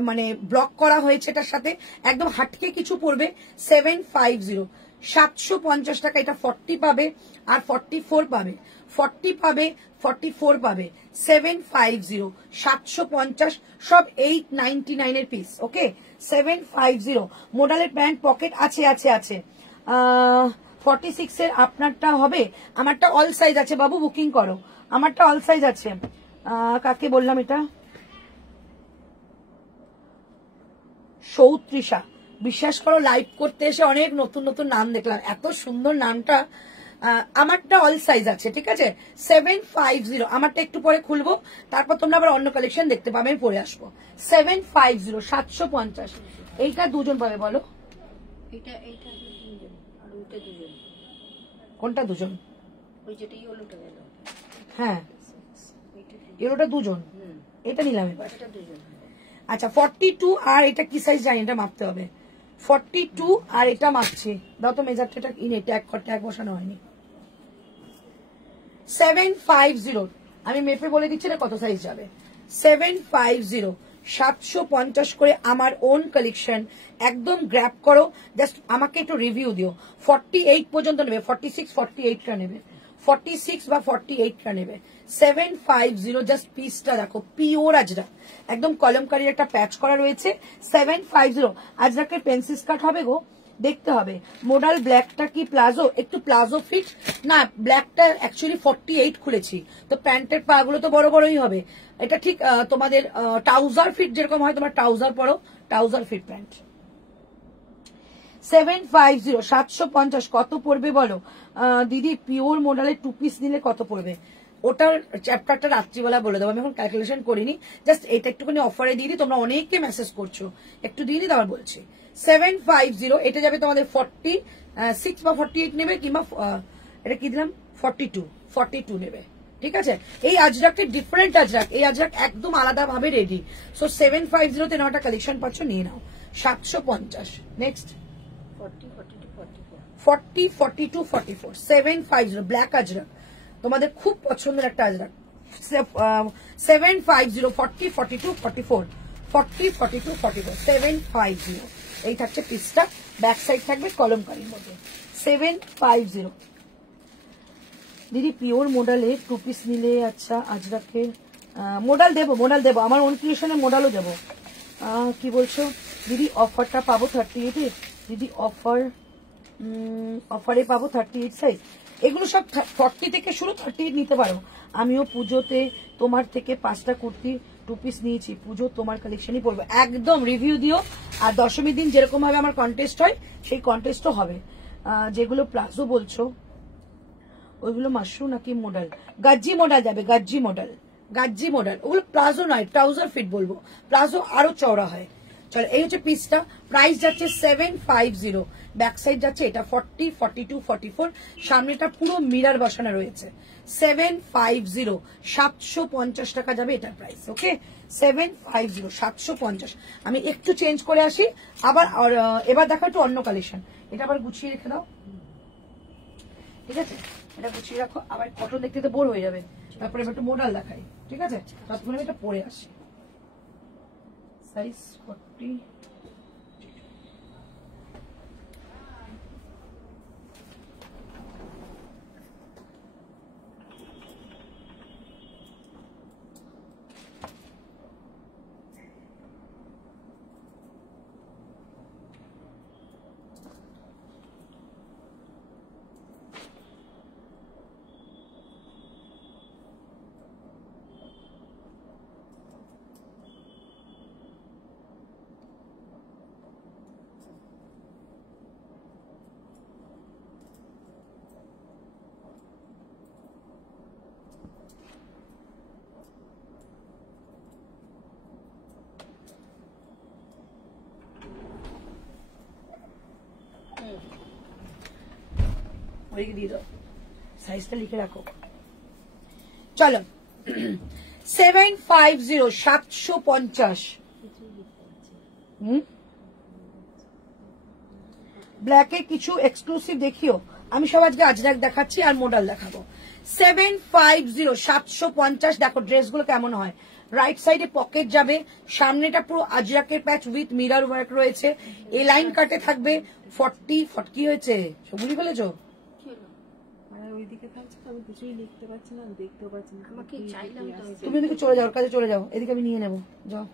মানে ব্লক করা হয়েছে, এটার সাথে একদম হাটকে কিছু পড়বে। 750, 750 টাকা। এটা 40 পাবে আর 44 পাবে, 40 পাবে 44 পাবে। 750, 750, সব 899 এর পিস। ওকে, 750। মোডালের প্যান্ট পকেট আছে আছে আছে। 46 এর আপনারটা হবে? আমারটা অল সাইজ আছে বাবু, বুকিং করো। আমারটা অল সাইজ আছে। কাকে বললাম এটা? সৌত্রিশা। বিশ্বাস করো, লাইভ করতে এসে অনেক নতুন নতুন নাম দেখলাম, এত সুন্দর নামটা। আমারটা অল সাইজ আছে, ঠিক আছে। 750, আমারটা একটু পরে খুলবো, তারপর তোমরা আবার অন্য কালেকশন দেখতে পাবে, আমি পরে আসবো। 750, 750। এইটা দুজন পাবে বলো? এটা দুজন আর ওইটা দুজন। কোনটা দুজন? ওই যেটা ইয়েলোটা গেল। হ্যাঁ, ইয়েলোটা দুজন। এটা নিলাম এবার। এটা দুজন। আচ্ছা, 42 আর এটা কি সাইজ জানি, এটা মাপতে হবে। 42 আর এটা মাপছি, দাও তো মেজারটা। এটা ইনে ট্যাগ বসানো হয়নি। 750, আমি মেপে বলে দিচ্ছি না কত সাইজ যাবে। 750, 750 করে আমার ওন কালেকশন। একদম গ্র্যাব করো, জাস্ট আমাকে একটু রিভিউ দিও। 48 পর্যন্ত নেবে, 46, 48টা নেবে, 46 বা 48টা নেবে। 750, জাস্ট পিসটা দেখো, পিওর আজরাক, একদম কলমকারীর একটা প্যাচ করা রয়েছে। 750, আজরাকের পেন্সিল কাট হবে গো, দেখতে হবে। মোডাল ব্ল্যাকটা কি প্লাজো? একটু প্লাজো ফিট না, ব্ল্যাকটা অ্যাকচুয়ালি 48 খুলেছি, তো প্যান্টের পা গুলো তো বড় বড়ই হবে। এটা ঠিক তোমাদের ট্রাউজার ফিট যেরকম হয়, তোমার ট্রাউজার পরো, ট্রাউজার ফিট প্যান্ট। 750, 750 কত পড়বে বলো? দিদি পিওর মোডালের 2 পিস নিলে কত পড়বে? ওটার চ্যাপ্টারটা রাত্রিবেলা বলে দেবো, আমি এখন ক্যালকুলেশন করিনি, জাস্ট এটা একটুখানি অফারে দিয়ে দিই, তোমরা অনেককে মেসেজ করছো, একটু দিয়ে দিই, তারপর বলছি। 750, এটা যাবে তোমাদের 46 বা 48 নেবে, কিংবা এটা কি দিলাম, 42 নেবে, ঠিক আছে। এই আজরাকটা ডিফারেন্ট আজরাক, এই আজরাক একদম আলাদা ভাবে রেডি। সো 750 তে নটা কালেকশন পাচ্ছ, নিয়ে নাও। 750, নেক্সট 40, 42, 44, 750 ব্ল্যাক আজরাক, তোমাদের খুব পছন্দের একটা আজরাক। 750, 40, 42, 44, 40, 42, 44, 750। এই থাকছে পিসটা, ব্যাক সাইড থাকবে কলমকারীর মধ্যে। 750। দিদি পিওর মোডালে 2 পিস নিলে, আচ্ছা আজরাকের মোডাল দেবো, আমার ওন ক্রিয়েশনের মোডালও দেবো। কি বলছো দিদি? অফারটা পাবো 38 এ? দিদি অফারে পাবো 38 সাইজ। এগুলো সব 40 থেকে শুরু, 38 নিতে পারো। আমিও পুজোতে তোমার থেকে 5টা কুর্তি 2 পিস নিয়েছি, পুজো তোমার কালেকশনই পড়বে। একদম রিভিউ দিও, আর দশমীর দিন যেরকম ভাবে আমার কন্টেস্ট হয়, সেই কন্টেস্টও হবে। যেগুলো প্লাজো বলছো, ওইগুলো মাশরুম নাকি মোডাল? গাজ্জি মোডাল যাবে, গাজ্জি মোডাল। ওগুলো প্লাজো নয়, ট্রাউজার ফিট বলবো, প্লাজো আরো চওড়া হয়। চলো, এই হচ্ছে পিসটা, প্রাইস যাচ্ছে 750। ব্যাক সাইড যাচ্ছে এটা 40, 42, 44, সামনেটা পুরো মিরার বসানো রয়েছে। 750, 750 টাকা যাবে এটার প্রাইস। ওকে, 750, 750। আমি একটু চেঞ্জ করে আসি আবার, এবার দেখো একটু অন্য কালেকশন। এটা আবার গুছিয়ে রেখে দাও, ঠিক আছে, এটা গুছিয়ে রাখো, আবার কটন দেখতে তো বোর হয়ে যাবে, তারপরে একটু মোডাল দেখাই, ঠিক আছে। তারপরে আমি এটা পরে আসি। সাইজ 40, ওইদিকে দিয়ে দাও, সাইজটা লিখে রাখো। চলো 750 750। ব্ল্যাকে কিছু এক্সক্লুসিভ দেখিও, আমি সব আজকে আজরাক দেখাচ্ছি আর মডেল দেখাবো। 750 750। দেখো ড্রেসগুলো কেমন হয়, রাইট সাইডে পকেট যাবে, সামনেটা পুরো আজরাকের প্যাচ উইথ মিরর ওয়ার্ক রয়েছে, এ লাইন কাটে থাকবে। 40 কি হয়েছে সবুলি বলেছো? তুমি এদিকে চলে যাও, ওর কাছে চলে যাও, এদিকে আমি নিয়ে নেবো। যাও,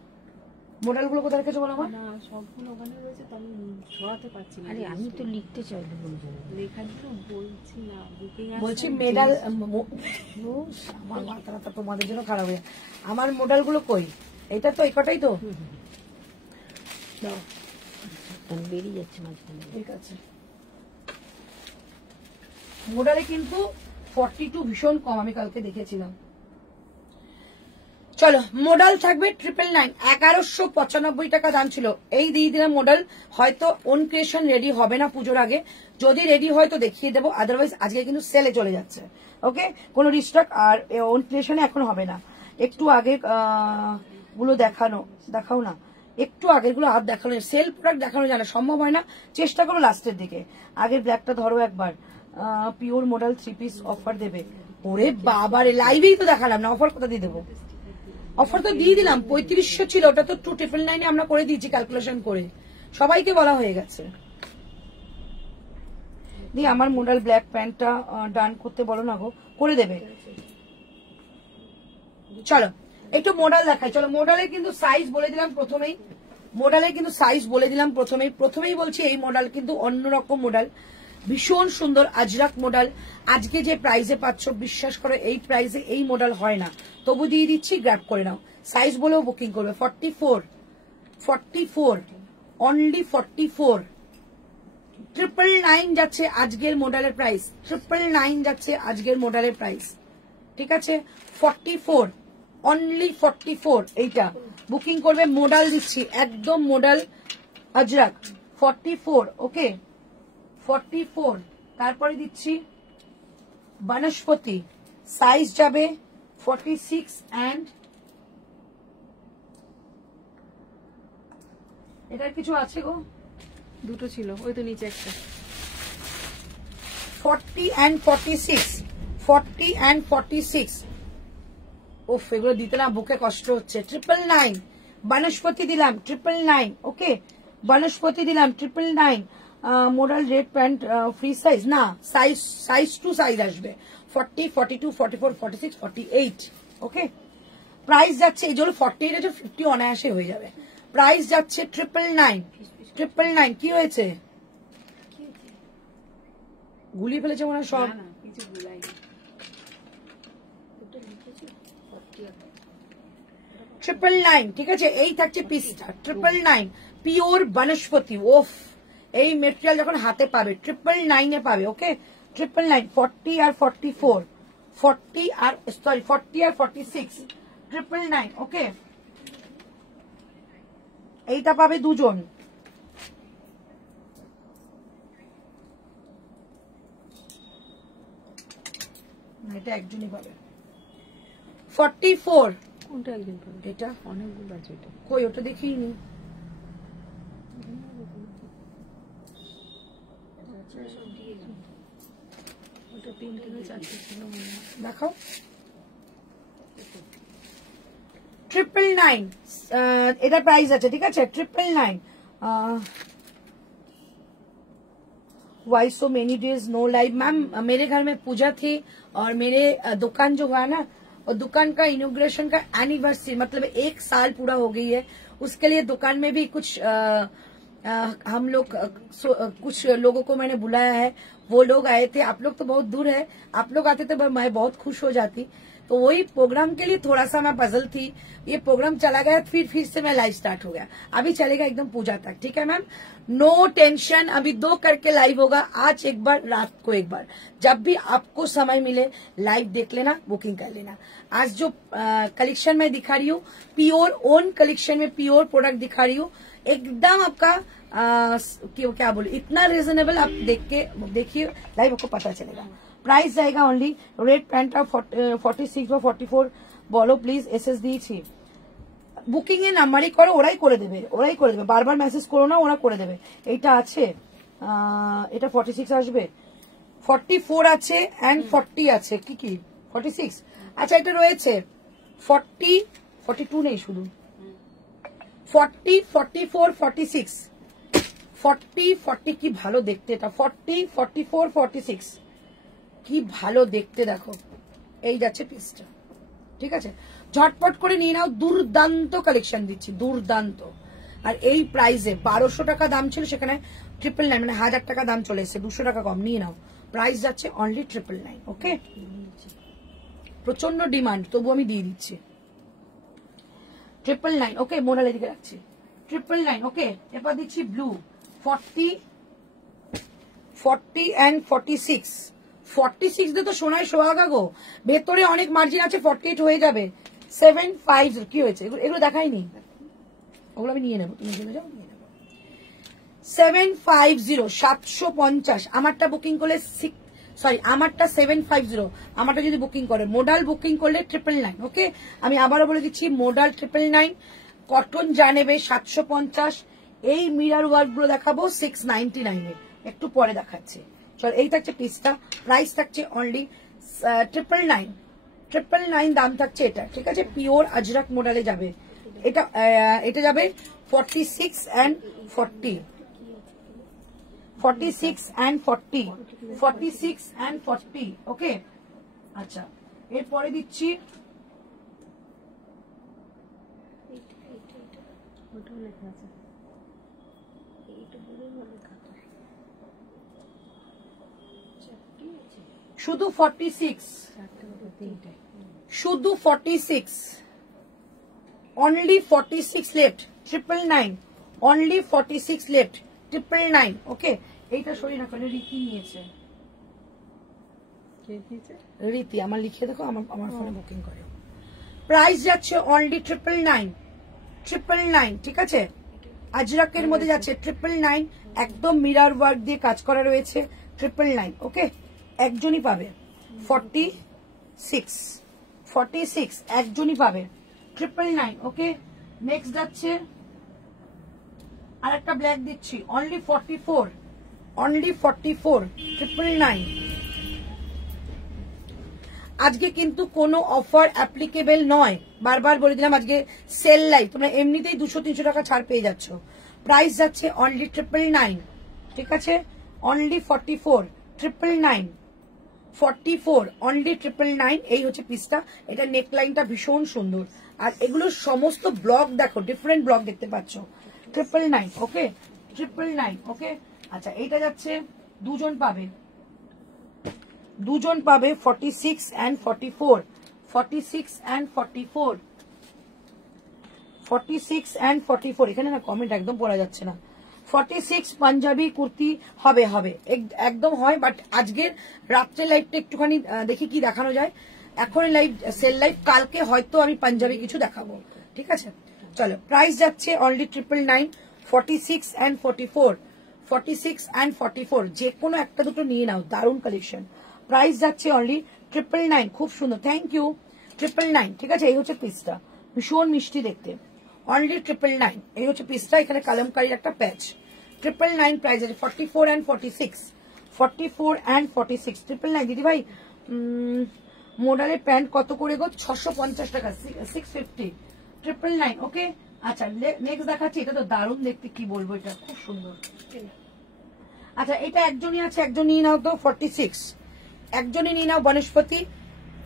মডেল গুলো কোথায় রেখেছো বলো আমার? সবগুলো ওখানে রয়েছে, তো আমি সরাতে পারছি না। আরে আমি তো লিখতে চাইলে লেখার জন্য বলছি না, বলছি মেডাল। আমার মাথা তোমাদের জন্য খারাপ হয়ে, আমার মডেল গুলো কই? এটা তো এই কটাই তো। বেরিয়ে যাচ্ছে মাঝখানে। ঠিক আছে, মডেলে কিন্তু 42 ভীষণ কম, আমি কালকে দেখেছিলাম। চলো মডেল থাকবে 999, 1195 টাকা দাম ছিল, এই দিয়ে দিলাম মডেল। হয়তো ওন ক্রিয়েশন রেডি হবে না পুজোর আগে, যদি রেডি হয় তো দেখিয়ে দেবো, আদারওয়াইজ আজকে কিন্তু সেলে চলে যাচ্ছে। ওকে, কোনো রিস্টক আর ওন ক্রিয়েশনে এখন হবে না। একটু আগে গুলো দেখাও না, একটু আগের গুলো আর দেখানো, সেল প্রোডাক্ট দেখানো যায় না, সম্ভব হয় না, চেষ্টা করো লাস্টের দিকে। আগের ব্ল্যাকটা ধরো একবার, পিওর মডেল 3 পিস অফার দেবে। ওরে বাবারে, লাইভেই তো দেখালাম না, অফার কোথা দিয়ে দেবো? অফার তো দিয়ে দিলাম, 3500 ছিল, ওটা তো 2999 আমরা করে দিয়েছি ক্যালকুলেশন করে, সবাইকে বলা হয়ে গেছে। দিয়ে আমার মডেল ব্ল্যাক প্যান্টটা ডান করতে বলো না গো, করে দেবে। চলো একটু মডেল দেখাই। চলো মডেলের কিন্তু সাইজ বলে দিলাম প্রথমেই, প্রথমেই বলছি এই মডেল কিন্তু অন্যরকম মডেল, ভীষণ সুন্দর আজরাক মডেল। আজকে যে প্রাইসে পাচ্ছ, বিশ্বাস করো এই প্রাইসে এই মডেল হয় না, তবু দিয়ে দিচ্ছি, গ্র্যাব করে নাও। সাইজ বলেও বুকিং করবে। 44 অনলি 44। 999 যাচ্ছে আজকের মডেলের প্রাইস, 999 যাচ্ছে আজকের মডেলের প্রাইস। ঠিক আছে, 44 অনলি 44, এইটা বুকিং করবে। মডেল দিচ্ছি একদম মডেল আজরাক 44। ওকে 44। তারপরে দিচ্ছি বনস্পতি, সাইজ যাবে 46 অ্যান্ড এটার কিছু আছে গো, দুটো ছিল, ওই তো নিচে একটা। 40 and 46, 40 and 46। ওফ, এগুলো দিতে না বুকে কষ্ট হচ্ছে। 999 বনস্পতি দিলাম, 999। ওকে বনস্পতি দিলাম 999। Model red pant free size না, সাইজ 2 সাইজ আসবে, 40, 42, 44, 46, 48। ওকে, প্রাইস যাচ্ছে এই জন্য 48 আছে, 50 অনায়াসে হয়ে যাবে। প্রাইস যাচ্ছে 999। কি হয়েছে? গুলিয়ে ফেলেছে মনে হয় সব। 999, ঠিক আছে, এই থাকছে পিসটা 999 পিওর বনস্পতি। ওফ, এই মেটেরিয়াল যখন হাতে পাবে 999 এ পাবে। ওকে 999, 40 আর 44, 40 আর 46, 999। ওকে, এইটা পাবে দুজন। এটা একজনই পাবে। 44 কোনটা একজন পাবে? এটা অনেকগুলো আছে এটা। কই, ওটা দেখিনি। ওটা 3টে না 4টে ছিল মনে হয়। দেখাও। 999 এটা প্রাইস আছে, ঠিক আছে 999। Why so many days no live? Ma'am मेरे घर में पूजा थी और मेरे दुकान जो हुआ ना, और दुकान का इनॉग्रेशन का एनिवर्सरी, मतलब 1 साल पूरा हो गई है, उसके लिए दुकान में भी कुछ हम लोग कुछ लोगों को मैंने बुलाया है, वो लोग आए थे। आप लोग तो बहुत दूर है, आप लोग आते तो मैं बहुत खुश हो जाती। तो वही प्रोग्राम के लिए थोड़ा सा मैं पजल थी। ये प्रोग्राम चला गया, फिर से मैं लाइव स्टार्ट हो गया, अभी चलेगा एकदम पूजा तक। ठीक है मैम, नो टेंशन। अभी 2 करके लाइव होगा, आज एक बार, रात को एक बार, जब भी आपको समय मिले लाइव देख लेना, बुकिंग कर लेना। आज जो कलेक्शन मैं दिखा रही हूँ, प्योर ओन कलेक्शन में प्योर प्रोडक्ट दिखा रही हूँ, एकदम आपका क्या बोले, इतना रिजनेबल आप देख के देखिए लाइव आपको पता चलेगा। প্রাইস জায়গা অনলি রেড প্যান্টটা 46 বা 44 বলো প্লিজ, এসএস দিয়েছি। বুকিং এ নাম্বারই করো, ওরাই করে দেবে, ওরাই করে দেবে, বারবার মেসেজ করো না, ওরা করে দেবে। এইটা আছে, এটা 46 আসবে, 44 আছে এন্ড 40 আছে, কি কি 46, আচ্ছা এটা রয়েছে 40, 42 নেই, শুধু 40, 44, 46, 40, 40 কি ভালো দেখতে, এটা 40, 44, 46 কি ভালো দেখতে, দেখো এই যাচ্ছে পিসটা, ঠিক আছে, ঝটপট করে নিয়ে নাও, দুর্দান্ত কালেকশন দিচ্ছি, দুর্দান্ত। আর এই প্রাইসে 1200 টাকা দাম ছিল, সেখানে 999, মানে 1000 টাকা দাম চলে এসেছে, 200 টাকা কম, নিয়ে নাও। প্রাইস যাচ্ছে অনলি 999, ওকে। প্রচন্ড ডিমান্ড, তবু আমি দিয়ে দিচ্ছি 999, ওকে। মোনাল এদিকে রাখছি 999, ওকে। এবার দিচ্ছি ব্লু 40 এন্ড 46, 46 দিয়ে তো সোনায় সোহাগা গো, ভেতরে অনেক মার্জিন আছে, 48 হয়ে যাবে। 750 কি হয়েছে, এগুলো দেখাইনি, ওগুলো আমি নিয়ে নেবো, তুমি চলে যাও, নিয়ে নেবো। 750, 750, আমারটা বুকিং করলে আমারটা 750, আমারটা যদি বুকিং করে, মোডাল বুকিং করলে 999, ওকে। আমি আবারও বলে দিচ্ছি, মোডাল 999, কটন যা নেবে 750, এই মিরার ওয়ার্ক গুলো দেখাবো 699 এ, একটু পরে দেখাচ্ছি। চল, এই থাকছে পিসটা, প্রাইস থাকছে অনলি 999, দাম থাকছে এটা, ঠিক আছে। পিওর আজরাক মডেলে যাবে এটা, এটা যাবে 46 and 40, 46 and 40, 46 and 40, ওকে। আচ্ছা, এরপরে দিচ্ছি শুধু 46, শুধু 46, অনলি 46 লেফট, 999, অনলি 46 লেফট, 999, ওকে। এইটা সরি না করে রীতি নিয়েছে, রীতি আমার লিখে দেখো, আমার ফোনে বুকিং করে। প্রাইস যাচ্ছে অনলি 999, ঠিক আছে। আজরাকের মধ্যে যাচ্ছে 999, একদম মিরার ওয়ার্ক দিয়ে কাজ করা রয়েছে, 999, ওকে। একজনই পাবে 46, একজনই পাবে 999, ওকে। নেক্সট যাচ্ছে আর একটা ব্ল্যাক দিচ্ছি, অনলি 44, অনলি 44, 999। আজকে কিন্তু কোনো অফার অ্যাপ্লিকেবল নয়, বারবার বলে দিলাম, আজকে সেল লাইভ, তোমরা এমনিতেই 200-300 টাকা ছাড় পেয়ে যাচ্ছ। প্রাইস যাচ্ছে অনলি 999, ঠিক আছে, অনলি 44, 999, 44, অনলি 999, এই হচ্ছে পিসটা। এটা নেকলাইনটা ভীষণ সুন্দর, আর এগুলো সমস্ত ব্লক দেখো, ডিফারেন্ট ব্লক দেখতে পাচ্ছ, 999, ওকে, 999, ওকে। আচ্ছা, এইটা যাচ্ছে দুজন পাবে, 46 and 44, 46 and 44, 46 and 44, এখানে না কমেন্ট একদম পড়া যাচ্ছে না। 46 পাঞ্জাবি কুর্তি হবে, একদম হয়, বাট আজকের রাত্রে লাইভটা একটুখানি দেখি কি দেখানো যায়। এখন লাইভ সেল লাইভ, কালকে হয়তো আমি পাঞ্জাবি কিছু দেখাবো, ঠিক আছে। চলো, প্রাইস যাচ্ছে অনলি 999, 46 and 44, 46 and 44, যে কোনো একটা দুটো নিয়ে নাও, দারুণ কালেকশন। প্রাইস যাচ্ছে অনলি 999, খুব সুন্দর, থ্যাংক ইউ, 999, ঠিক আছে। এই হচ্ছে পিসটা, ভীষণ মিষ্টি দেখতে, অনলি 999, এই হচ্ছে পিসটা। এখানে কালামকারীর একটা প্যাচ, 999 প্রাইস আছে। 44 and 46, 44 and 46, 999। দিদি ভাই মোডালের প্যান্ট কত করে গো? 650 টাকা, 650, 999, ওকে। আচ্ছা, নেক্সট দেখাচ্ছি, এটা তো দারুণ দেখতে, কি বলবো, এটা খুব সুন্দর। আচ্ছা, এটা একজনই আছে, একজন নিয়ে নাও তো, 46, একজনই নিয়ে নাও, বনস্পতি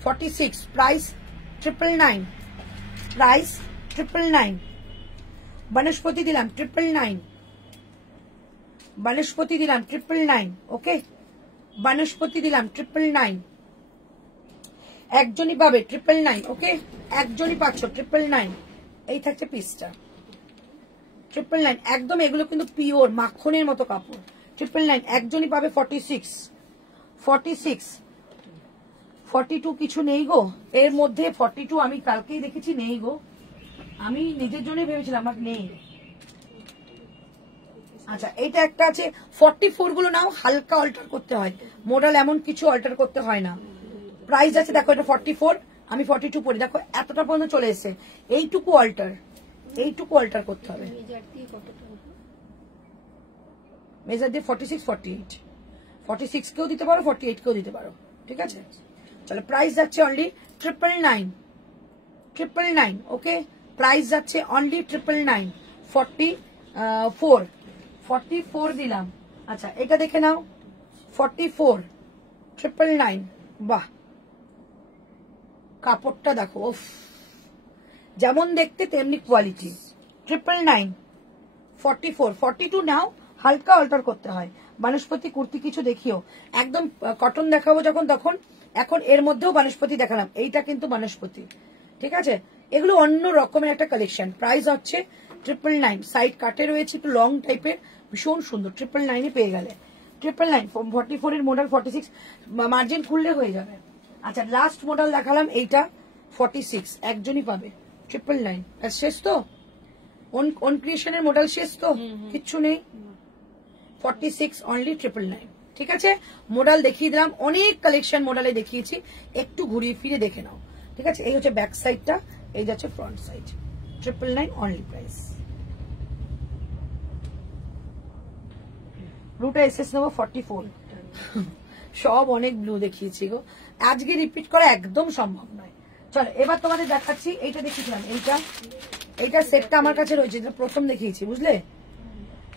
46, প্রাইস 999, প্রাইস 999, বনস্পতি দিলাম 999, বনস্পতি দিলাম 999, ওকে, বনস্পতি দিলাম 999, একজনই পাবে 999, ওকে, একজনই পাচ্ছ 999। এই থাকছে পিসটা 999, একদম এগুলো কিন্তু পিওর মাখনের মতো কাপড়, 999, একজনই পাবে। 46, 46, 42 কিছু নেই গো এর মধ্যে, 42 আমি কালকেই দেখেছি নেই গো, আমি নিজের জন্য ভেবেছিলাম, আমার নেই। আচ্ছা এইটা একটা আছে 44 গুলো নাও, হালকা অল্টার করতে হয়, মডেল এমন কিছু অল্টার করতে হয় না। প্রাইস আছে দেখো এটা 44, আমি 42 পরি, দেখো এতটা পর্যন্ত চলে এসেছে, এইটুকু অল্টার করতে হবে। মেজার দিয়ে কতটা হবে? মেজার দিয়ে 46 48, 46 কেও দিতে পারো 48 কেও দিতে পারো, ঠিক আছে। চলো প্রাইস যাচ্ছে অনলি 999, ওকে, প্রাইস যাচ্ছে অনলি 999, 44 দিলাম। আচ্ছা এটা দেখে নাও 44 999, বাহ কাপড়টা দেখো, উফ যেমন দেখতে তেমনি কোয়ালিটি। 999, 44, 42 নাও, হালকা অল্টার করতে হয়। বানস্পতি কুর্তি কিছু দেখিও, একদম কটন দেখাবো যখন তখন। এখন এর মধ্যেও বানস্পতি দেখালাম, এইটা কিন্তু বানস্পতি, ঠিক আছে। এগুলো অন্য রকমের একটা কালেকশন। প্রাইস হচ্ছে 999, সাইড কাটে রয়েছে, একটু লং টাইপের, ভীষণ সুন্দর। 999 পেয়ে গেলে 999। 44 এর মডেল 46, মার্জিন খুললে হয়ে যাবে। আচ্ছা লাস্ট মডেল দেখালাম এইটা 46, একজনই পাবে 999। শেষ তো, অন ক্রিয়েশনের মডেল শেষ তো, কিচ্ছু নেই। 46 অনলি 999, ঠিক আছে। মডেল দেখিয়ে দিলাম, অনেক কালেকশন মডেলে দেখিয়েছি, একটু ঘুরিয়ে ফিরে দেখে নাও, ঠিক আছে। এই হচ্ছে ব্যাক সাইডটা, এই যাচ্ছে ফ্রন্ট সাইড। 999 only price. ব্লুটা এসএস নেবো 44, সব অনেক ব্লু দেখিয়েছি গো, আজকে রিপিট করা একদম সম্ভব নয়। চলো এবার তোমাদের দেখাচ্ছি, এইটা দেখিয়েছিলাম, এইটা সেটটা আমার কাছে রয়েছে, যেটা প্রথম দেখিয়েছি, বুঝলে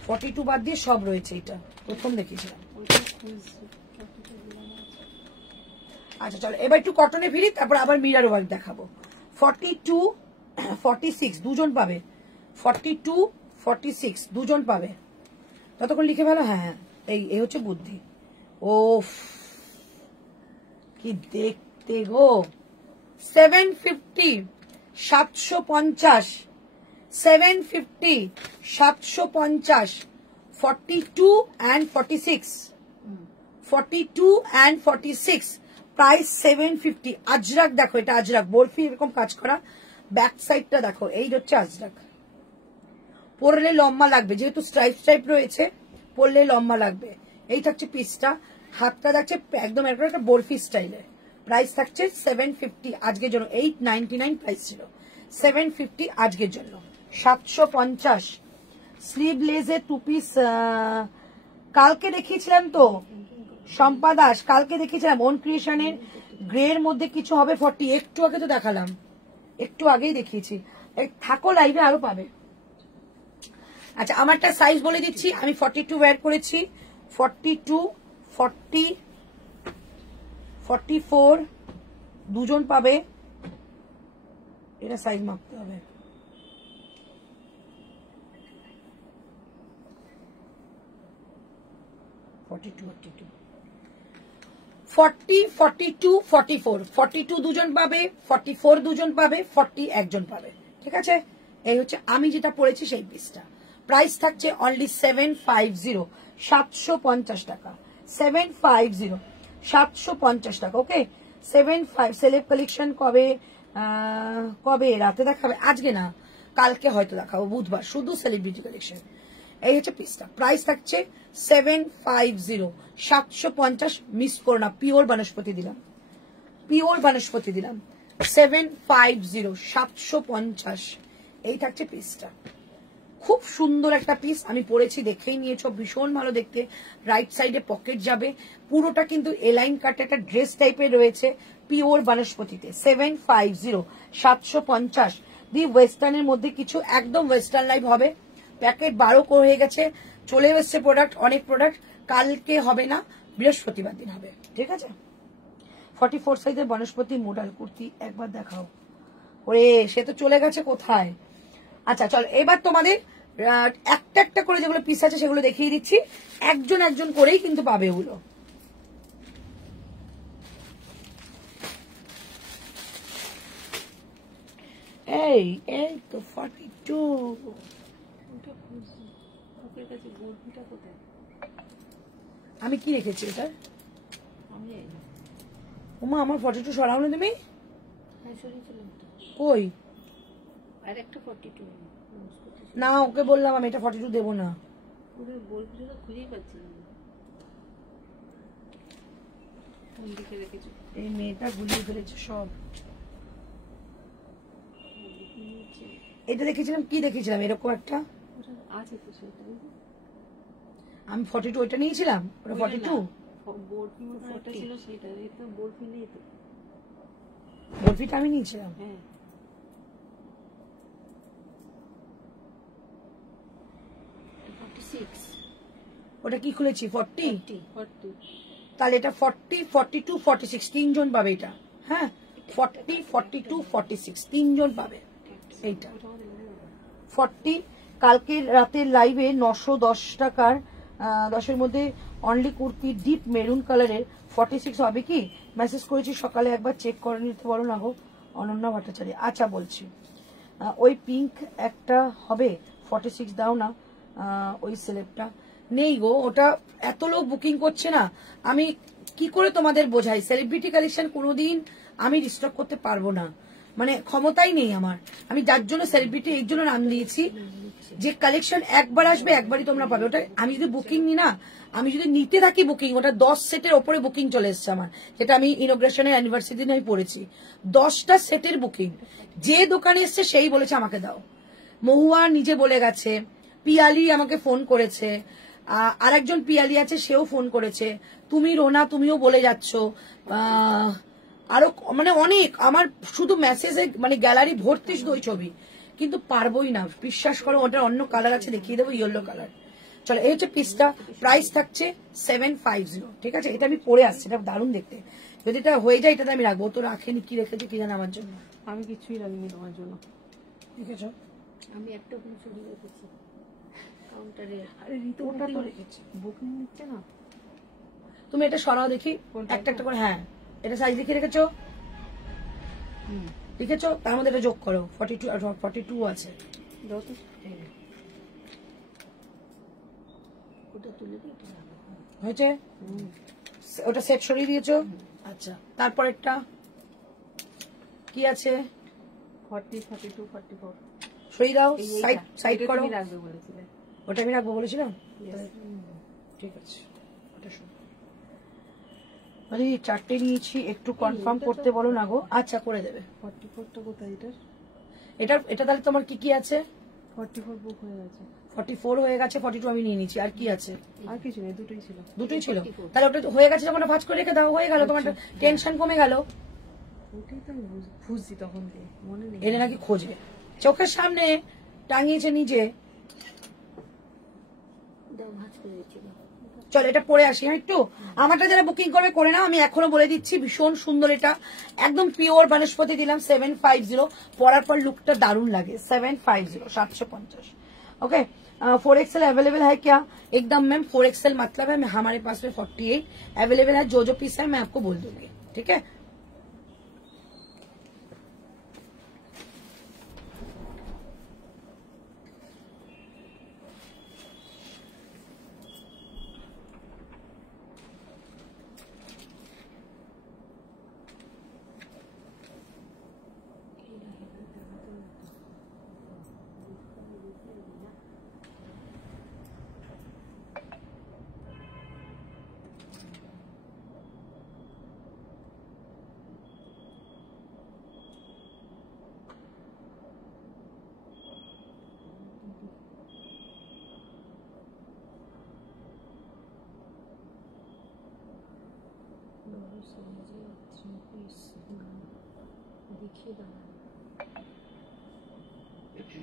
42 বাদ দিয়ে সব রয়েছে, এটা প্রথম দেখিয়েছিলাম। আচ্ছা চলো এবার একটু কটনে ফিরি, তারপর আবার মিরার ওয়ার্ক দেখাবো। 42 46 দুজন পাবে, 42 46 দুজন পাবে। ততক্ষণ লিখে ফেলো, হ্যাঁ হ্যাঁ, এই হচ্ছে বুদ্ধি। ও কি দেখতে গো, 750 750, 750 750, 42 and 46, 42 and 46, প্রাইস 750। আজরাক দেখো, এটা আজরাক বরফি এরকম কাজ করা, ব্যাক সাইডটা দেখো, এই হচ্ছে আজরাক। পরলে লম্বা লাগবে, যেহেতু স্ট্রাইপ রয়েছে, পরলে লম্বা লাগবে। এই থাকছে পিসটা, হাতটা থাকছে একদম একটা বরফি স্টাইলে। প্রাইস থাকছে 750 আজকের জন্য, 899 প্রাইস ছিল, 750 আজকের জন্য। 750 স্লিভলেসে 2 পিস, কালকে দেখিয়েছিলাম তো শম্পা দাস, কালকে দেখিয়েছিলাম ওন ক্রিয়েশনের গ্রের মধ্যে কিছু হবে 40, একটু আগে তো দেখালাম, একটু আগেই দেখিয়েছি, থাকো লাইভে আরো পাবে। আচ্ছা আমারটা সাইজ বলে দিচ্ছি, আমি 42 ওয়্যার করেছি, 42 40 44 দুজন পাবে, এটা সাইজ মাপতে হবে। ফর্টি 42 44, 42 দুজন পাবে, 44 দুজন পাবে, 40 একজন পাবে, ঠিক আছে। এই হচ্ছে আমি যেটা পড়েছি সেই পিসটা। প্রাইস থাকছে অনলি 750, 750 টাকা, 750 750 টাকা, ওকে। 75 সেলেব কালেকশন কবে রাতে দেখাবে? আজকে না, কালকে হয়তো দেখাবো, বুধবার, শুধু সেলিব্রিটি কালেকশন। এই হচ্ছে পিসটা, প্রাইস থাকছে 750, 750, মিস করো না, পিওর বনস্পতি দিলাম, পিওর বনস্পতি দিলাম, 750 750। এই থাকছে পিসটা, খুব সুন্দর একটা পিস, আমি পরেছি দেখেই নিয়েছো, ভীষণ ভালো দেখতে। রাইট সাইডে পকেট যাবে, পুরোটা কিন্তু এলাইন কাট একটা ড্রেস টাইপের রয়েছে, পিওর বনস্পতিতে। 750 750 দি ওয়েস্টার্নের মধ্যে কিছু একদম ওয়েস্টার্ন লাইভ হবে। প্যাকেট 12 হয়ে গেছে, চলে এসছে প্রোডাক্ট, অনেক প্রোডাক্ট, কালকে হবে না, বৃহস্পতিবার দিন হবে, ঠিক আছে। 44 সাইজের বনস্পতি মডেল কুর্তি একবার দেখাও, ওরে সে তো চলে গেছে কোথায়। আচ্ছা চল এবার তোমাদের একটা একটা করে যেগুলো পিস আছে সেগুলো দেখিয়ে দিচ্ছি, একজন একজন করেই কিন্তু পাবে ওগুলো। এই এই তো 42, আমি কি রেখেছি এটা, ওমা আমার 42 সরাও না তুমি, কই আর একটা 42 না, ওকে বললাম আমি এটা 42 দেবো না, পুরো বোলগুলো খুঁজেই পাচ্ছি না। কোন দিকে রেখেছো? এই মেয়েটা গুলিয়ে ফেলেছে সব। এটা দেখেছিলাম, কি দেখেছিলাম এরকম একটা, ওটা আছে তো সেটা। আমি 42 ওইটা নিয়েছিলাম, ওটা 42 বোর্ড ফটো ছিল সেটা। এই তো বোর্ড নেই তো। বরফিটা আমি নিয়েছিলাম। হ্যাঁ, ওটা কি খুলেছি 40, 40 তাহলে এটা 40, 42, 46 তিনজন পাবে এটা। হ্যাঁ 40, 42, 46 তিনজন পাবে এইটা। 40 কালকে রাতের লাইভে 910 টাকার 10-এর মধ্যে অনলি কুর্তি ডিপ মেরুন কালারের 46 হবে কি? মেসেজ করেছি সকালে, একবার চেক করে নিতে বলো না গো অনন্যা ভট্টাচার্য। আচ্ছা বলছি, ওই পিঙ্ক একটা হবে 46 দাও না। ওই সেলেবটা নেই গো, ওটা এত লোক বুকিং করছে না, আমি কি করে তোমাদের বোঝাই? সেলিব্রিটি কালেকশন কোনোদিন আমি রিস্টক করতে পারবো না, মানে ক্ষমতাই নেই আমার। আমি যার জন্য সেলিব্রিটি এই জন্য নাম দিয়েছি, যে কালেকশন একবার আসবে একবারই তোমরা পাবে। ওটা আমি যদি বুকিং নি না, আমি যদি নিতে থাকি বুকিং, ওটা 10 সেটের ওপরে বুকিং চলে এসছে আমার, যেটা আমি ইনোগ্রেশনের অ্যানিভার্সারি দিন আমি পড়েছি। 10টা সেটের বুকিং, যে দোকানে এসছে সেই বলেছে আমাকে দাও। মহুয়া নিজে বলে গেছে, পিয়ালি আমাকে ফোন করেছে, আর একজন পিয়ালি আছে সেও ফোন করেছে, তুমি রোনা তুমিও বলে যাচ্ছ, আরো মানে অনেক আমার শুধু মেসেজে মানে গ্যালারি ভর্তি শুধু ওই ছবি, কিন্তু পারবোই না, বিশ্বাস করো। ওটার অন্য কালার আছে, দেখিয়ে দেবো, ইয়েলো কালার। চলো এই হচ্ছে পিসটা, প্রাইস থাকছে 750। ঠিক আছে, এটা আমি পরে আসছি, এটা দারুণ দেখতে। যদি এটা হয়ে যায় এটাতে আমি রাখবো, তো রাখেনি, কি রেখেছে কি জানে আমার জন্য। আমি কিছুই রাখিনি তোমার জন্য। ঠিক আছে, আমি একটা ছবি রেখেছি কাউন্টারে। আরে ঋতু ওটা তো রেখেছে, বুকিং নিচ্ছে না। তুমি এটা সরাও দেখি একটা একটা করে। হ্যাঁ এটা সাইজ লিখে রেখেছো, লিখেছো, তার মধ্যে এটা যোগ করো। 42 আছে। ওটা তুলে দিই। হয়েছে, ওটা সেট সরিয়ে দিয়েছো। আচ্ছা তারপর একটা কি আছে? 40, 42, 44 সরিয়ে দাও, সাইড সাইড করো। রাখবে বলেছিলে। ওটা আমি রাখবো বলেছিলাম, ঠিক আছে। ওটা শুনো, মানে 4টে নিয়েছি, একটু কনফার্ম করতে বলো না গো। আচ্ছা করে দেবে। 44টা কোথায়? এটা তাহলে তোমার কি কি আছে? 44 বুক হয়ে গেছে। 44 হয়ে গেছে, 42 আমি নিয়ে নিচ্ছি। আর কি আছে? আর কিছু নেই, দুটোই ছিল। দুটোই ছিল, তাহলে ওটা হয়ে গেছে যখন ভাঁজ করে রেখে দাও, হয়ে গেল, তোমার টেনশন কমে গেল। ওটাই তো আমি খুঁজছি তখন থেকে, মনে নেই। এনে নাকি খোঁজে, চোখের সামনে টাঙিয়েছে নিজে। চলো এটা পরে আসি। হ্যাঁ একটু আমারটা যারা বুকিং করবে করে নাও, আমি এখনো বলে দিচ্ছি ভীষণ সুন্দর, এটা একদম পিওর বানস্পতি দিলাম 750। পরার পর লুকটা दारुण लगे। 750 750। ओके 4XL अवेलेबल है क्या? एकदम मैम 4XL मतलब है हमारे पास में 48 अवेलेबल है। जो पीस है मैं आपको बोल दूंगी, ठीक है। देखिए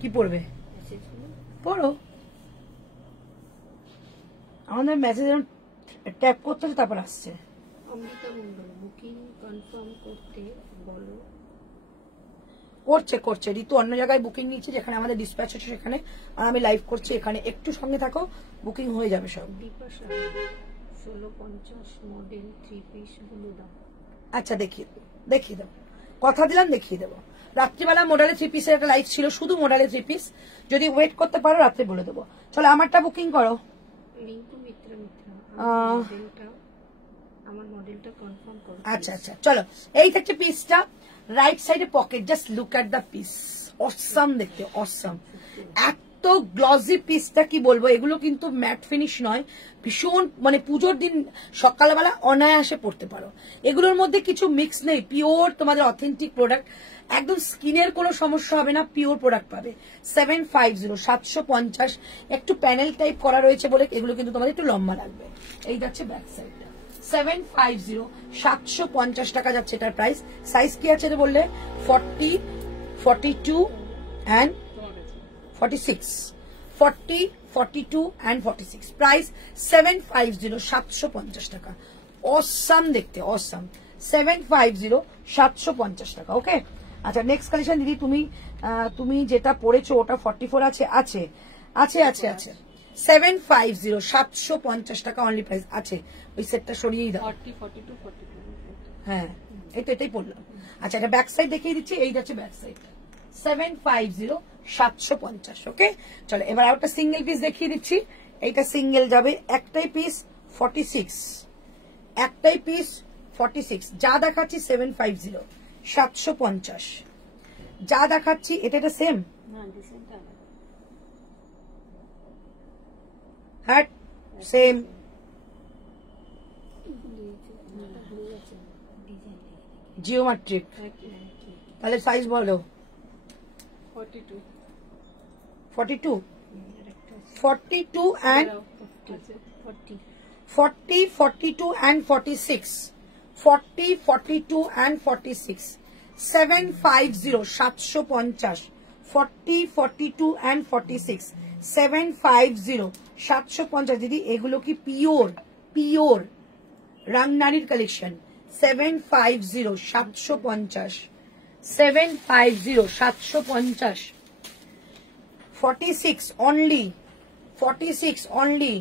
কি পড়বে? পড়ো, আমাদের মেসেজ ট্যাপ করতে হচ্ছে, তারপর আসছে। অমৃতা মন্ডল বুকিং কনফার্ম করতে বলো। করছে ঋতু অন্য জায়গায় বুকিং নিচ্ছে, যেখানে আমাদের ডিসপ্যাচ হচ্ছে সেখানে, আর আমি লাইভ করছি এখানে। একটু সঙ্গে থাকো, বুকিং হয়ে যাবে সব। দীপা 1650 মডেল 3 পিস গুলো দাও। আচ্ছা দেখিয়ে দেবো, কথা দিলাম দেখিয়ে দেবো। রাত্রিবেলা মডেলে 3 পিসের একটা লাইভ ছিল, শুধু মডেলে 3 পিস, যদি ওয়েট করতে পারো রাত্রে বলে দেবো। চলো আমারটা বুকিং করো। রিঙ্কু মিত্রা আমার মডেলটা কনফার্ম করো। আচ্ছা আচ্ছা চলো, এই থাকছে পিসটা। রাইট সাইডে pocket, just look at the piece, awesome দেখতে, অসাম। এত গ্লসি পিসটা কি বলবো, এগুলো কিন্তু ম্যাট ফিনিশ নয়, ভীষণ মানে পুজোর দিন সকালবেলা অনায়াসে পড়তে পারো। এগুলোর মধ্যে কিছু মিক্স নেই, পিওর তোমাদের অথেন্টিক প্রোডাক্ট, একদম স্কিনের কোনো সমস্যা হবে না, পিওর প্রোডাক্ট পাবে। 750, 750। একটু প্যানেল টাইপ করা রয়েছে বলে এগুলো কিন্তু তোমাদের একটু লম্বা লাগবে। এই যাচ্ছে ব্যাক সাইডটা, 750, 750 টাকা যাচ্ছে এটার প্রাইস। সাইজ কি আছে বললে? 40, 42 and 46, 40, 42 and 46। প্রাইস 750, 750 টাকা। অসাম দেখতে, অসাম। 750, 750 টাকা। ওকে, আচ্ছা নেক্সট কালেকশন দিদি, তুমি যেটা পড়েছো ওটা 44 আছে? আছে আছে আছে আছে। 750, 750 টাকা অনলি প্রাইস আছে। ওই সেটটা সরিয়েই দাও। 40, 42, 42। হ্যাঁ, এটাই পড়লাম। আচ্ছা, এটা ব্যাক সাইড দেখিয়ে দিচ্ছি, এই যাচ্ছে ব্যাক সাইডটা। 750, 750। ওকে, চলো এবার একটা সিঙ্গেল পিস দেখিয়ে দিচ্ছি। এইটা সিঙ্গেল যাবে, একটাই পিস 46, একটাই পিস 46। যা দেখাচ্ছি 750, 750। যা দেখাচ্ছি এটা সেম। না, ডিসেন্ট আলাদা। হ্যাঁ সেম। জিওমেট্রিক, তাহলে সাইজ বলো। 42, 42, 42 and 40, 42 and 46, 40, 42 and 46। 750, 750, 40, 42 and 46। 750, 750। দিদি এগুলো কি pure রামনারীর collection? 750, 750, 750, 750। 46 only, 46 only,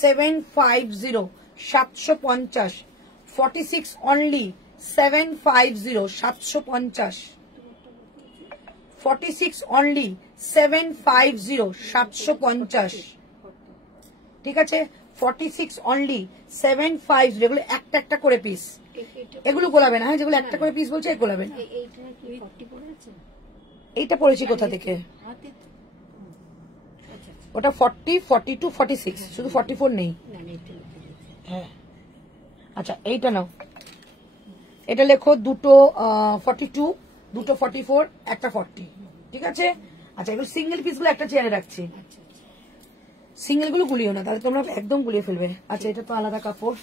750, 750। 46 only, 750, 750। 46 only, 750, 750। ঠিক আছে, 46 only, 750। এগুলো একটা একটা করে পিস, এগুলো গোলাবে না। হ্যাঁ, যেগুলো একটা করে পিস বলছে গোলাবে না। এইটা কি 40 পড়েছে? এইটা পড়েছি কোথা থেকে? হাতে তো। আচ্ছা, ওটা 40, 42, 46, শুধু 44 নেই। না এটা লিখে দিয়েছে। হ্যাঁ, আচ্ছা এইটা নাও, এটা লেখো দুটো 42, দুটো 44, একটা 40। ঠিক আছে, আচ্ছা এগুলো সিঙ্গেল পিস গুলো একটা চেয়ারে রাখছি। আচ্ছা আচ্ছা। সিঙ্গেল গুলো গুলিও না, তাহলে তোমরা একদম গুলিয়ে ফেলবে। আচ্ছা, এটা তো আলাদা কাপড়।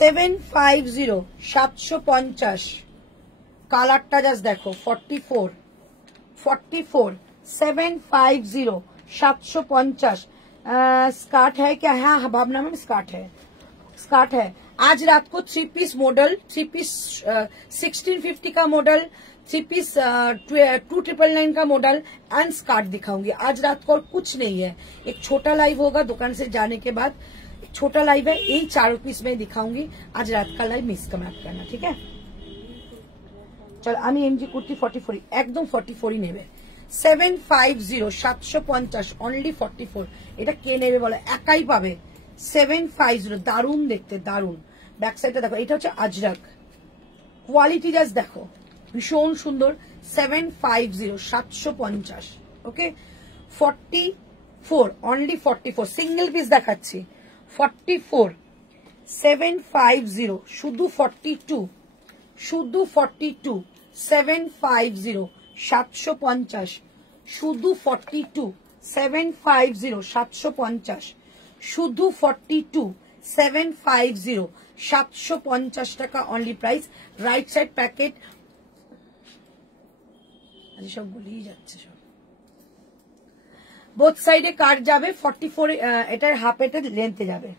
সেভেন 750, কালারটা জাস্ট দেখো। 44, 44, 750, 750। स्कर्ट है क्या? हाँ भावना मैम स्कर्ट है, स्कर्ट है। आज रात को 3 पीस मॉडल, 3 पीस 1650 का मॉडल, 3 पीस 2999 का मॉडल एंड स्कर्ट दिखाऊंगी आज रात को। और कुछ नहीं है, एक छोटा लाइव होगा दुकान से जाने के बाद, छोटा लाइव है, यही 4 पीस में दिखाऊंगी आज रात का लाइव, मिस का मत करना। ठीक है, चलो আমি এমজি কুর্তি 44 একদম 44 নেবে। 750, 750 অনলি 44। এটা কে নেবে বলো? একাই পাবে। 750, দারুন দেখতে, দারুন। ব্যাক সাইডটা দেখো, এটা হচ্ছে আজরাক, কোয়ালিটি জাস্ট দেখো, ভীষণ সুন্দর। 750, 750। ওকে, 44 অনলি 44, সিঙ্গেল পিস দেখাচ্ছি। 44, 750 শুধু 42, শুধু 42, 750, 750 শুধু 42, 750, 750 শুধু 42, 750, 750 টাকা only price. Right side packet, আজ সব গুলিয়ে যাচ্ছে সব। বোথ সাইডে কাট যাবে। 44 এটার হাফ, এটা লেন্থে যাবে।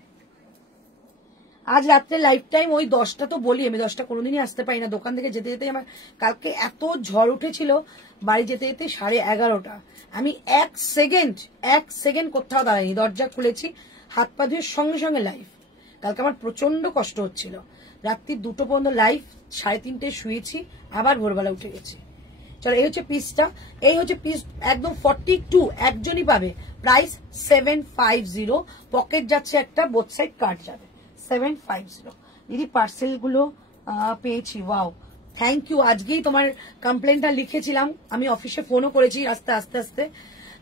আজ রাত্রে লাইফ টাইম ওই 10টা তো বলি, আমি 10টা কোনোদিনই আসতে পারি না, দোকান থেকে যেতে যেতে আমার কালকে এত ঝড় উঠেছিল, বাড়ি যেতে যেতে 11:30। আমি এক সেকেন্ড কোথাও দাঁড়াইনি, দরজা খুলেছি, হাত পা ধুয়ে সঙ্গে সঙ্গে লাইভ। কালকে আমার প্রচন্ড কষ্ট হচ্ছিল, রাত্রি 2টো পর্যন্ত লাইভ, 3:30 শুয়েছি, আবার ভোরবেলা উঠে গেছি। চলো, এই হচ্ছে পিসটা, এই হচ্ছে পিস একদম 42, একজনই পাবে, প্রাইস 750, পকেট যাচ্ছে একটা, বোথ সাইড কাট যাবে, 750। দিদি পার্সেল গুলো পেয়েছি, ওয়াও, থ্যাংক ইউ। আজকেই তোমার কমপ্লেনটা লিখেছিলাম, আমি অফিসে ফোনও করেছি, আস্তে আস্তে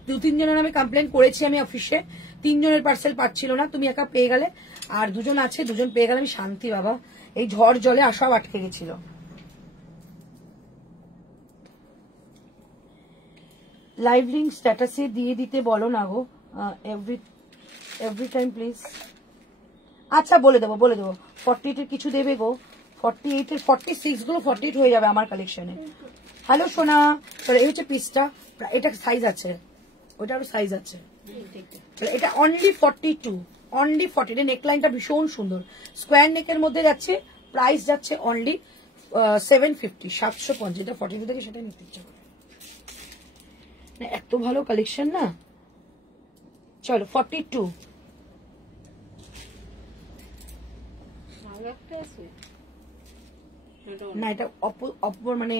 2-3 জনের আমি কমপ্লেন করেছি, আমি অফিসে 3 জনের পার্সেল পাচ্ছিল না, তুমি একা পেয়ে গেলে, আর 2 জন আছে, 2 জন পেয়ে গেলে, আমি শান্তি বাবা। এই ঝড় জলে আসাও আটকে গেছিল। লাইভ লিঙ্ক স্ট্যাটাসে দিয়ে দিতে বলো না গো, এভরি টাইম প্লিজ। আচ্ছা বলে দেবো 48 এর কিছু দেবে গো, 48 এর 46 গুলো 48 হয়ে যাবে আমার কালেকশনে। হ্যালো সোনা, এই হচ্ছে পিসটা, এটা সাইজ আছে, ওইটারও সাইজ আছে, এটা অনলি 42, অনলি 40। এটা নেকলাইনটা ভীষণ সুন্দর, স্কোয়ার নেকের মধ্যে যাচ্ছে, প্রাইস যাচ্ছে অনলি 750, 750। যেটা 42 থেকে সেটা নিতে ইচ্ছা করে, এত ভালো কালেকশন না। চলো 42, না এটা অপর মানে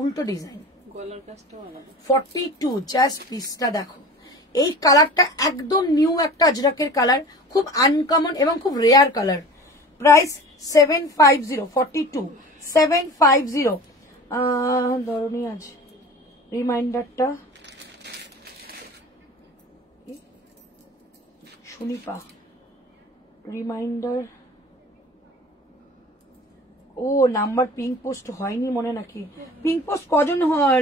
উল্টো ডিজাইন, 42। জাস্ট পিসটা দেখো, এই কালারটা একদম নিউ একটা আজরাকের কালার, খুব আনকমন এবং খুব রেয়ার কালার। প্রাইস 750, 42, 750। ধরনি আজ রিমাইন্ডারটা সুনিপা, রিমাইন্ডার, ও নাম্বার পিঙ্ক পোস্ট হয়নি মনে নাকি? পিঙ্ক পোস্ট কজন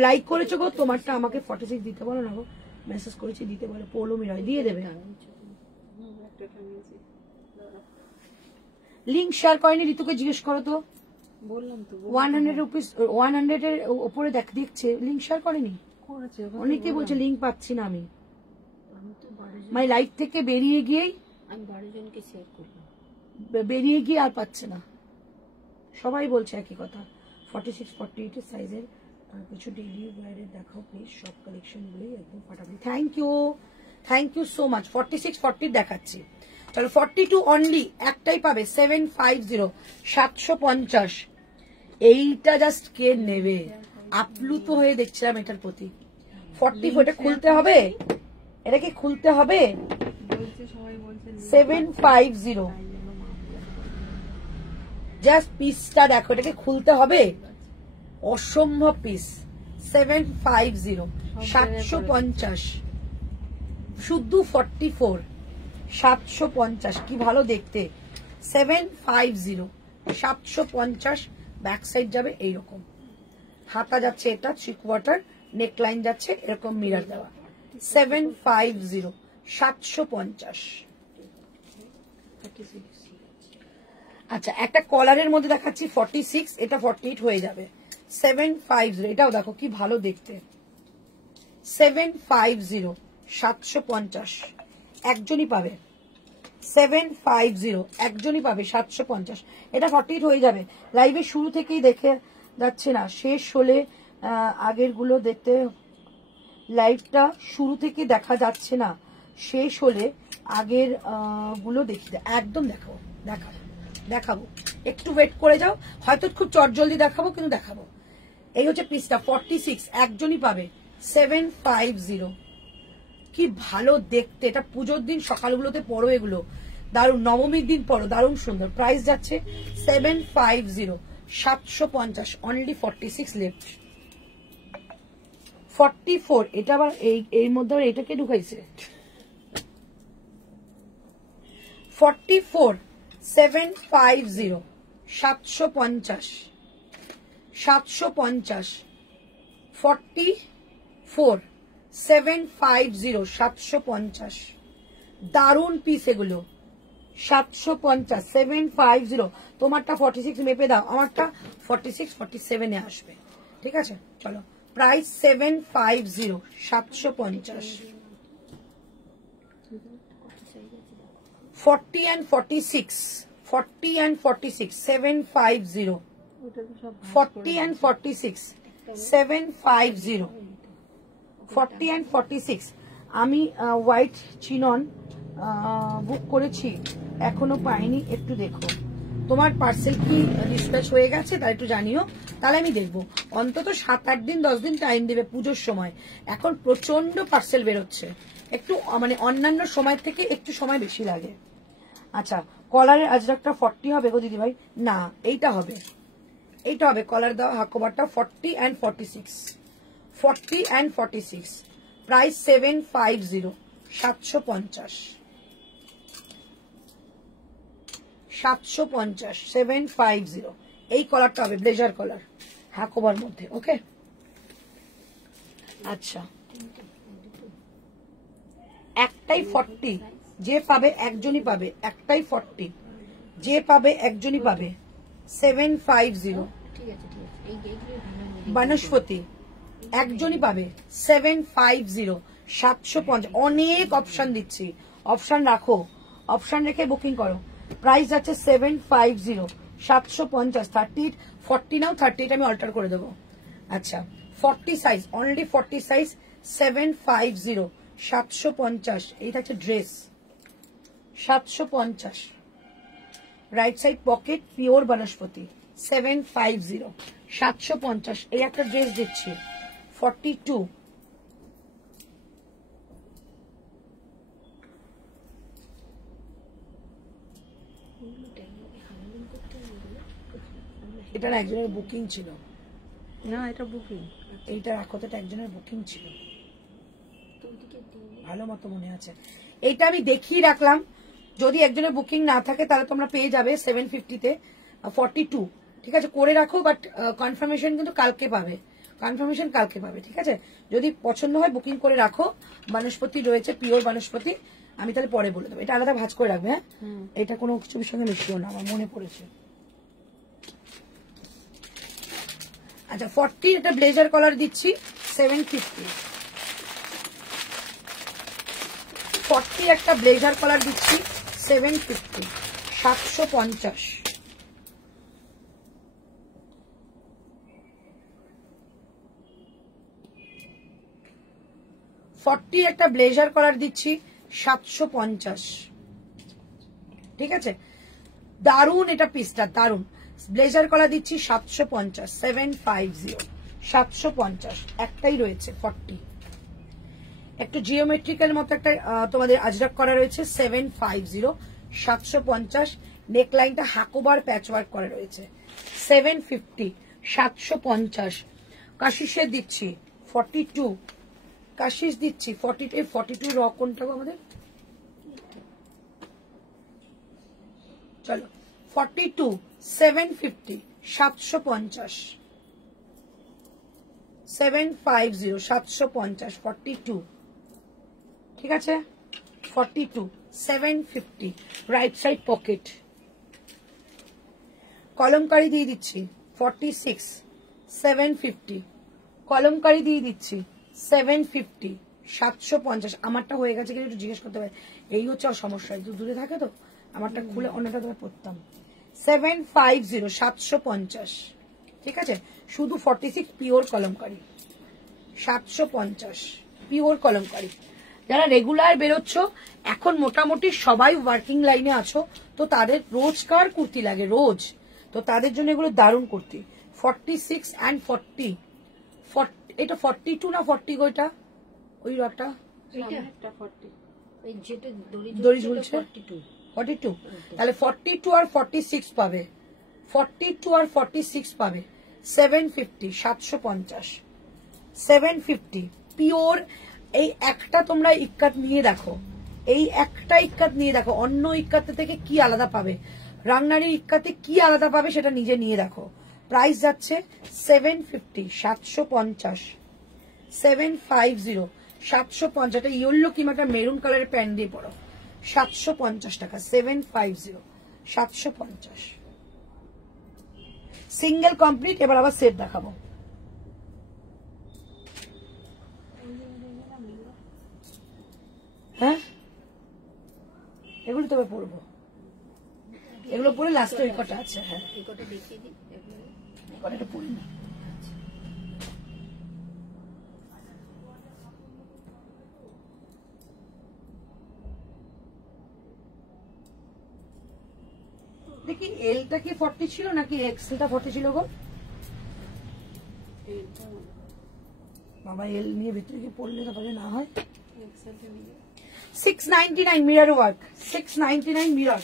লাইক করেছো গো? তোমারটা আমাকে 46 দিতে বলো না গো, মেসেজ করেছি দিতে বলো, পৌলমি রায় দিয়ে দেবে। লিঙ্ক শেয়ার করেনি, ঋতুকে জিজ্ঞেস করো তো, বললাম তো 100 রুপিস, 100 এর উপরে দেখছে, লিঙ্ক শেয়ার করেনি। অনেকে বলছে লিঙ্ক পাচ্ছি না আমি, মানে লাইভ থেকে বেরিয়ে গিয়েই আমি 12 জনকে শেয়ার করলাম, বেরিয়ে গিয়ে আর পাচ্ছে না, সবাই বলছে একই কথা। 46, 48 এর সাইজের কিছু ডেইলি ওয়্যারের দেখাও প্লিজ, সব কালেকশন গুলোই একদম ফাটাফাটি। Thank you so much. 46, 40 দেখাচ্ছি, চলো 42 অনলি, একটাই পাবে, 750, 750। এইটা জাস্ট কে নেবে, আপ্লুত হয়ে দেখছিলাম এটার প্রতি। 40, এটা খুলতে হবে, এটা কি খুলতে হবে? 750, জাস্ট পিসটা দেখো, এটাকে খুলতে হবে, অসম্ভব পিস। 750, 750, শুধু 44, 750, কি ভালো দেখতে। 750, 750, ব্যাক সাইড যাবে এইরকম, হাতা যাচ্ছে এটা 3/4, নেকলাইন যাচ্ছে এরকম মিরর দেওয়া। 750, 750। আচ্ছা, একটা কলারের মধ্যে দেখাচ্ছি 46, এটা 48 হয়ে যাবে। 750, এটাও দেখো কি ভালো দেখতে। 750, 750, একজনই পাবে। 750, একজনই পাবে, 750। এটা 48 হয়ে যাবে। লাইভে শুরু থেকেই দেখে যাচ্ছে না, শেষ হলে আগের গুলো দেখতে, লাইভটা শুরু থেকে দেখা যাচ্ছে না, শেষ হলে আগের গুলো দেখি, একদম দেখাবো, একটু ওয়েট করে যাও, হয়তো খুব চটজলদি দেখাবো, কিন্তু দেখাবো। এই হচ্ছে পিসটা 46, একজনই পাবে। 750, কি ভালো দেখতে, এটা পুজোর দিন সকালগুলোতে পরো, এগুলো দারুণ, নবমীর দিন পরো, দারুণ সুন্দর। প্রাইস যাচ্ছে 750, 750, অনলি 46 লেফট। 44, এটা আবার এই মধ্যে এটাকে ঢুকাইছে। 44, 750, 750, 750, 44, 750, 750, দারুণ পিস এগুলো। 750, 750, তোমারটা 46 মেপে দাও, আমারটা 46, 47 এ আসবে, ঠিক আছে? চলো, প্রাইস 750, 750। 40 and 46, 40 and 46 750 ওটা তো সব 40 and 46 750 40 and 46 আমি হোয়াইট চিনন বুক করেছি এখনো পাইনি একটু দেখো তোমার পার্সেল কি ডিসপ্যাচ হয়ে গেছে তাহলে একটু জানিও তাহলে আমি দেখবো অন্তত 7-8 দিন 10 দিন টাইম দেবে পুজোর সময় এখন প্রচন্ড পার্সেল বেরোচ্ছে একটু মানে অন্যান্য সময় থেকে একটু সময় বেশি লাগে আচ্ছা কলারের আজরাকটা 40 হবে গো দিদি ভাই না এইটা হবে কলার দেওয়া হাকোবারটা 40 and 46 40 and 46 প্রাইস 750 750 750 এই কলারটা হবে ব্লেজার কলার হাকোবার মধ্যে ওকে আচ্ছা একটাই 40 যে পাবে একজনই পাবে একটাই 40 যে পাবে একজনই পাবে 750 ঠিক আছে এইগুলো ভালো বনস্পতি একজনই পাবে 750 750 অনেক অপশন দিচ্ছি অপশন রাখো অপশন রেখে বুকিং করো প্রাইস আছে 750 750 30 40 নাও 30 আমি অল্টার করে দেবো আচ্ছা 40 সাইজ অনলি 40 সাইজ 750 750 এইটা হচ্ছে dress 750 right side pocket pure বনস্পতি 750 750 এই একটা ড্রেস দিচ্ছি 42 এটা না একজনের বুকিং ছিল না এটা বুকিং এইটা রাখো তো একজনের বুকিং ছিল ভালো মতো মনে আছে এইটা আমি দেখিয়ে রাখলাম যদি একজনের বুকিং না থাকে তাহলে তোমরা পেয়ে যাবে 750-তে 42 ঠিক আছে করে রাখো বাট কনফার্মেশন কিন্তু কালকে পাবে ঠিক আছে যদি পছন্দ হয় বুকিং করে রাখো বনস্পতি রয়েছে পিওর বনস্পতি আমি তাহলে পরে বলে দেবো এটা আলাদা ভাঁজ করে রাখবে হ্যাঁ এটা কোনো কিছুর সঙ্গে মিশিও না আমার মনে পড়েছে আচ্ছা 40 এটা ব্লেজার কলার দিচ্ছি 750 40 একটা ব্লেজার কলার দিচ্ছি 750 750 40 একটা ব্লেজার কলার দিচ্ছি 750 ঠিক আছে দারুন এটা পিসটা দারুন ব্লেজার কলার দিচ্ছি 750 750 750 একটাই রয়েছে 40 একটু জিওমেট্রিক্যাল মতো একটা তোমাদের আজরাক করা রয়েছে 750 750 নেকলাইনটা হাকোবার প্যাচওয়ার্ক করা রয়েছে 750 750 কাশিসের দিচ্ছি 42 কাশিস দিচ্ছি 42 র কোনটা আমাদের চলো 42 750 750 750 750 42 ঠিক আছে 42 750 রাইট সাইড পকেট কলমকারি দিয়ে দিচ্ছি 46 750 কলমকারি দিয়ে দিচ্ছি 750 750 আমারটা হয়ে গেছে কিনা একটু জিজ্ঞেস করতে পারে এই হচ্ছে সমস্যা একটু দূরে থাকে তো আমারটা খুলে অন্যটা তোমার পড়তাম 750 750 ঠিক আছে শুধু 46 পিওর কলমকারি 750 পিওর কলমকারি যারা রেগুলার বেরোচ্ছ এখন মোটামুটি সবাই ওয়ার্কিং লাইনে আছো তো তাদের রোজকার কুর্তি লাগে রোজ তো তাদের জন্য এগুলো দারুণ কুর্তি 46 and 40 এটা 42 না 40 গো এটা ওই রটা এটা 40 এই যেটা দড়ি ঝুলছে 42 42 তাহলে 42 আর 46 পাবে 42 আর 46 পাবে 750 750 750 পিওর এই একটা তোমরা ইক্কাত নিয়ে দেখো এই একটা ইক্কাত নিয়ে দেখো অন্য ইক্কাত থেকে কি আলাদা পাবে রাংনারীর ইক্কাতে কি আলাদা পাবে সেটা নিজে নিয়ে দেখো প্রাইস যাচ্ছে 750 750 750 750 এটা ইয়েলো কিংবা একটা মেরুন কালারের প্যান্ট দিয়ে পড়ো 750 টাকা 750 750 সিঙ্গেল কমপ্লিট এবার আবার সেট দেখাবো হ্যাঁ এগুলো তবে পড়বো এগুলো পরে লাস্টে ওই কটা আছে। হ্যাঁ এই কটা দেখিয়ে দিই একবারে। এই কটাটা পরে না। দেখি এলটা কি 40 ছিল নাকি এক্সেলটা 40 ছিল গো? বাবা এল নিয়ে ভিতরে কি পড়লে তারপরে না হয়। 699 মিরর ওয়ার্ক, 699 মিরর।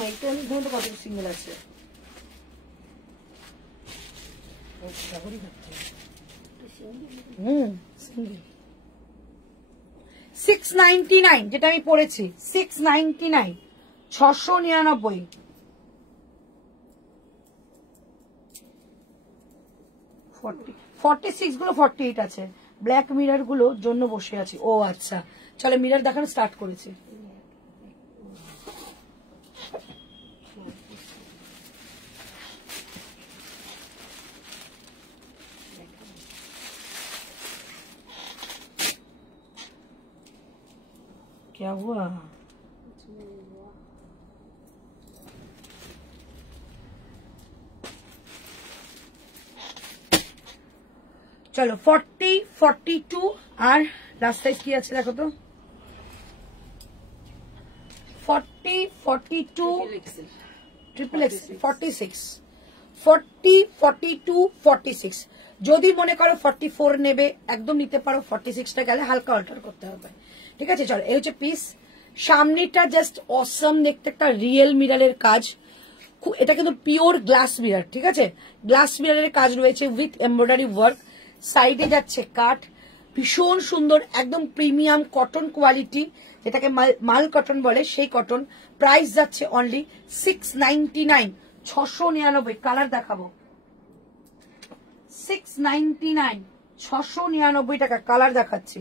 মাইকটা অনেক ঘন্টা কত সিঙ্গেল আছে। সিঙ্গেল 699 যেটা আমি পড়েছি 699 699। 46 গুলো 48 আছে। ব্ল্যাক মিরর গুলো জন্য বসে আছি। ও আচ্ছা চলো মিরর দেখানো স্টার্ট করেছি। क्या हुआ? चलो 40 42 আর লাস্ট সাইজ কি আছে দেখো তো। 40 42 ট্রিপল এক্স 46 40 42 46। যদি মনে করো 44 নেবে একদম নিতে পারো, 46টা গেলে হালকা অল্টার করতে হবে। ঠিক আছে চলো এই হচ্ছে পিস। সামনেটা জাস্ট অসম দেখতে, একটা রিয়েল মিররের কাজ। এটা কিন্তু পিওর গ্লাস মিরর। ঠিক আছে গ্লাস মিররের কাজ রয়েছে উইথ এমব্রয়ডারি ওয়ার্ক। সাইডে যাচ্ছে কাট, ভীষণ সুন্দর একদম প্রিমিয়াম কটন কোয়ালিটি, যেটাকে মাল কটন বলে সেই কটন। প্রাইস যাচ্ছে অনলি 699 699। কালার দেখাবো 699 699 টাকা। কালার দেখাচ্ছি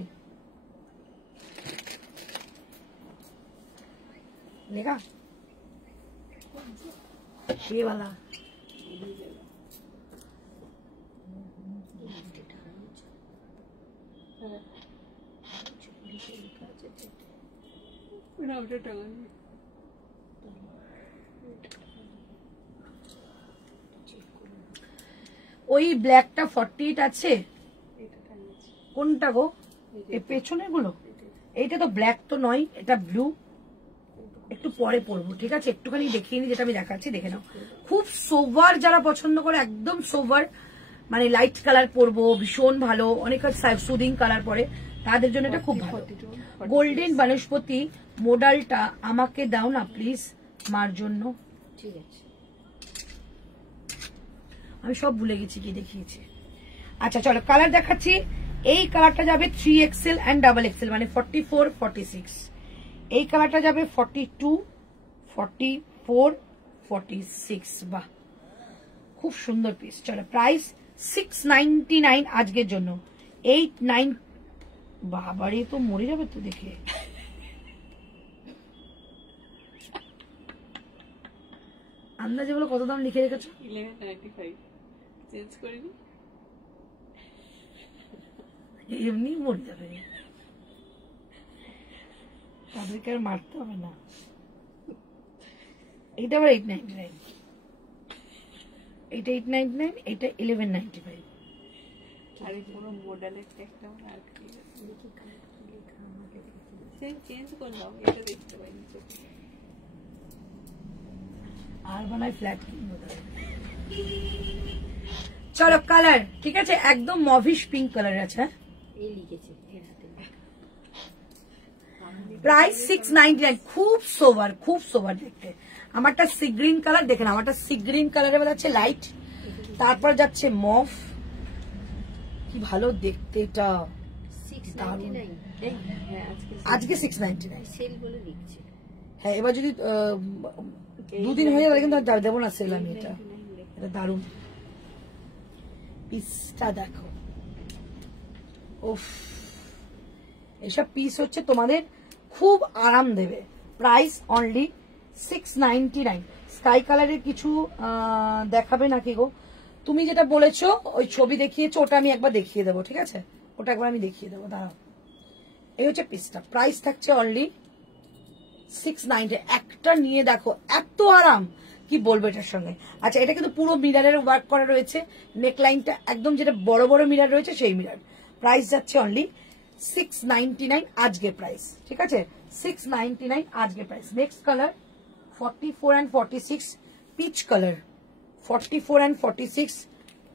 लेगा ये वाला। ওই ব্ল্যাকটা 48 আছে। কোনটা গো? এই পেছনের গুলো? এইটা তো ব্ল্যাক তো নয়, এটা ব্লু। একটু পরে পরবো ঠিক আছে, একটুখানি দেখিয়ে নি যেটা আমি দেখাচ্ছি দেখে নাও। খুব সোভার যারা পছন্দ করে একদম সোভার মানে লাইট কালার পরবো ভীষণ ভালো, অনেক সুদিং কালার পরে তাদের জন্য এটা খুব ভালো। গোল্ডেন বনস্পতি মডেলটা আমাকে দাও না প্লিজ মার জন্য। ঠিক আছে আমি সব ভুলে গেছি কি দেখিয়েছি। আচ্ছা চলো কালার দেখাচ্ছি। এই কালারটা যাবে 3XL এন্ড XXL মানে 44 46। এই কালারটা যাবে 42 44 46। বাহ খুব সুন্দর পিস। চলো প্রাইস 699 আজকের জন্য। 89 বাবারে তো মরে যাবে তো দেখে। আন্দাজে বলো কত দাম লিখে রেখেছো? 1195 চেঞ্জ করিনি। এমনি মরে যাবে, তাদেরকে আর মারতে হবে না। এইটা আবার 899, এইটা 899, এইটা 1195। আরে পুরো মডেলের একটা আর কি চেঞ্জ করলাম, এটা দেখতে পাইনি। আর বানায় ফ্ল্যাট কিনবো। চলো কালার, ঠিক আছে, একদম মভিশ পিঙ্ক কালার আছে। এই লিখেছে এর হাতে। প্রাইস 699, খুব সোবার দেখতে। আমারটা সি গ্রিন কালার, দেখেন আমারটা সি গ্রিন কালারের মধ্যে আছে লাইট, তারপর যাচ্ছে মভ, কি ভালো দেখতে এটা। 699 হ্যাঁ আজকে 699 সেল বলে লিখছে। হ্যাঁ, এবার যদি দুদিন হয়ে যাবে কিন্তু আর দেবো না সেল আমি। এটা দারুণ পিসটা দেখো, উফ, এসব পিস হচ্ছে তোমাদের খুব আরাম দেবে। Price only 699। স্কাই কালারের কিছু দেখাবে নাকি গো? তুমি যেটা বলেছো ওই ছবি দেখিয়েছো, ওটা আমি একবার দেখিয়ে দেবো, ঠিক আছে, ওটা একবার আমি দেখিয়ে দেবো, দাঁড়াও। এই হচ্ছে পিসটা, প্রাইস থাকছে অনলি 690। একটা নিয়ে দেখো, এত আরাম, কি বলবো এটার সঙ্গে। আচ্ছা, এটা কিন্তু পুরো মিরারের ওয়ার্ক করা রয়েছে, নেকলাইনটা একদম যেটা বড় বড় মিরার রয়েছে সেই মিরার। প্রাইস যাচ্ছে অনলি 699 আজকে প্রাইস, ঠিক আছে, 699 আজকে price. Next colour 44 and 46 peach colour, 44 and 46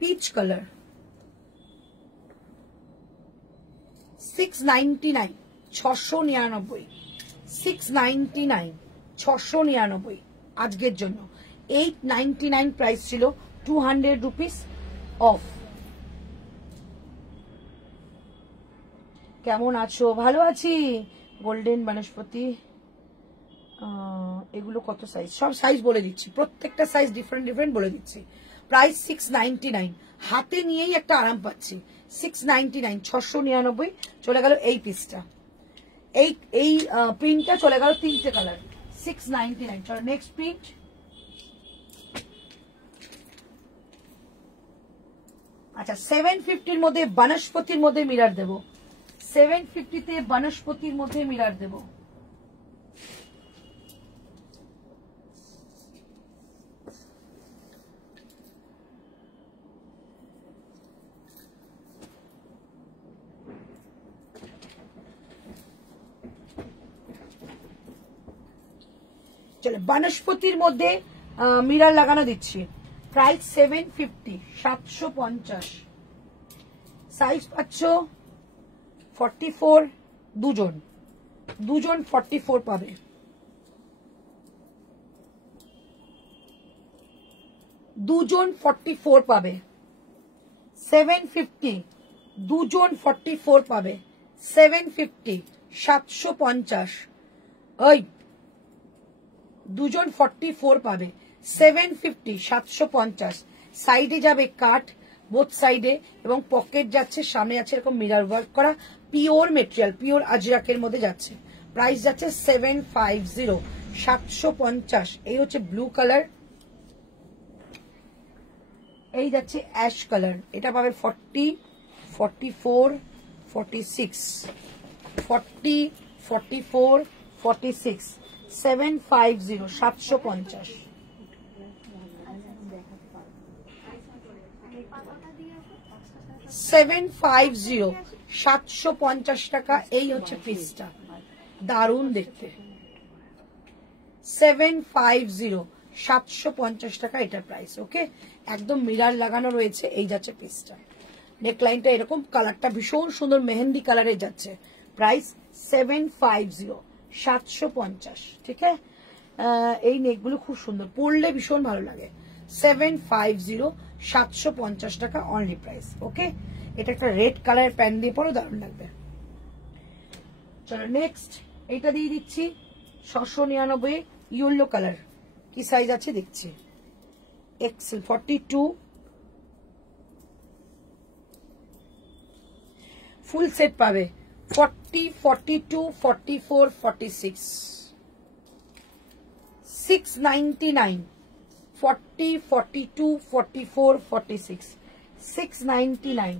peach colour, 699, 699, 699, 699 আজকের জন্য। 899 প্রাইস ছিল, 200 রুপিস অফ। কেমন আছো? ভালো আছি। গোল্ডেন বনস্পতি, এগুলো কত সাইজ? সব সাইজ বলে দিচ্ছি, প্রত্যেকটা সাইজ ডিফারেন্ট বলে দিচ্ছি। প্রাইস 699, হাতে নিয়েই একটা আরাম পাচ্ছি। 699, 699 চলে গেল এই পিসটা, এই প্রিন্টটা চলে গেল তিনটে কালার, 699। চলো নেক্সট প্রিন্ট। আচ্ছা, 750 মধ্যে বনস্পতির মধ্যে মিরার দেবো, 750 বনস্পতির মধ্যে মিরার দেবো। চলো বনস্পতির মধ্যে মিরার লাগানো দিচ্ছি। প্রাইস 750, 750। সাইজ পাচ্ছ 44, দুজন 44 পাবে। দুজন 44 পাবে। 750, দুজন 44 পাবে। 750, 750। ওই দুজন 44 পাবে। 750, 750। সাইডে যাবে কাট, বোথ সাইডে, এবং পকেট যাচ্ছে, সামনে যাচ্ছে এরকম মিরার ওয়ার্ক করা, পিওর মেটেরিয়াল, পিওর আজরাকের মধ্যে যাচ্ছে। প্রাইস যাচ্ছে 750, 750। এই হচ্ছে ব্লু কালার, এই যাচ্ছে অ্যাশ কালার। এটা পাবে 40, 44, 46, 40, 44, 46, 750, 750। 750, 750 টাকা। এই হচ্ছে পিসটা, দারুণ দেখতে। 750, 750 টাকা এটা প্রাইস। ওকে, একদম মিরার লাগানো রয়েছে। এই যাচ্ছে পিসটা, নেকলাইনটা এরকম, কালারটা ভীষণ সুন্দর মেহেন্দি কালারে যাচ্ছে। প্রাইস 750, 750। ঠিক আছে, এই নেকগুলো খুব সুন্দর, পরলে ভীষণ ভালো লাগে। 750, 750 টাকা অনলি প্রাইস। ওকে, এটা একটা রেড কালারের প্যান্ট দিয়ে পরো, দারুণ লাগবে। চলো নেক্সট, এটা দিয়ে দিচ্ছি 699, ইয়েলো কালার। কি সাইজ আছে দেখছি, এক্সেল 42, ফুল সেট পাবে। 40, 42, 44, 46, 699, 40, 42, 44, 46, 699।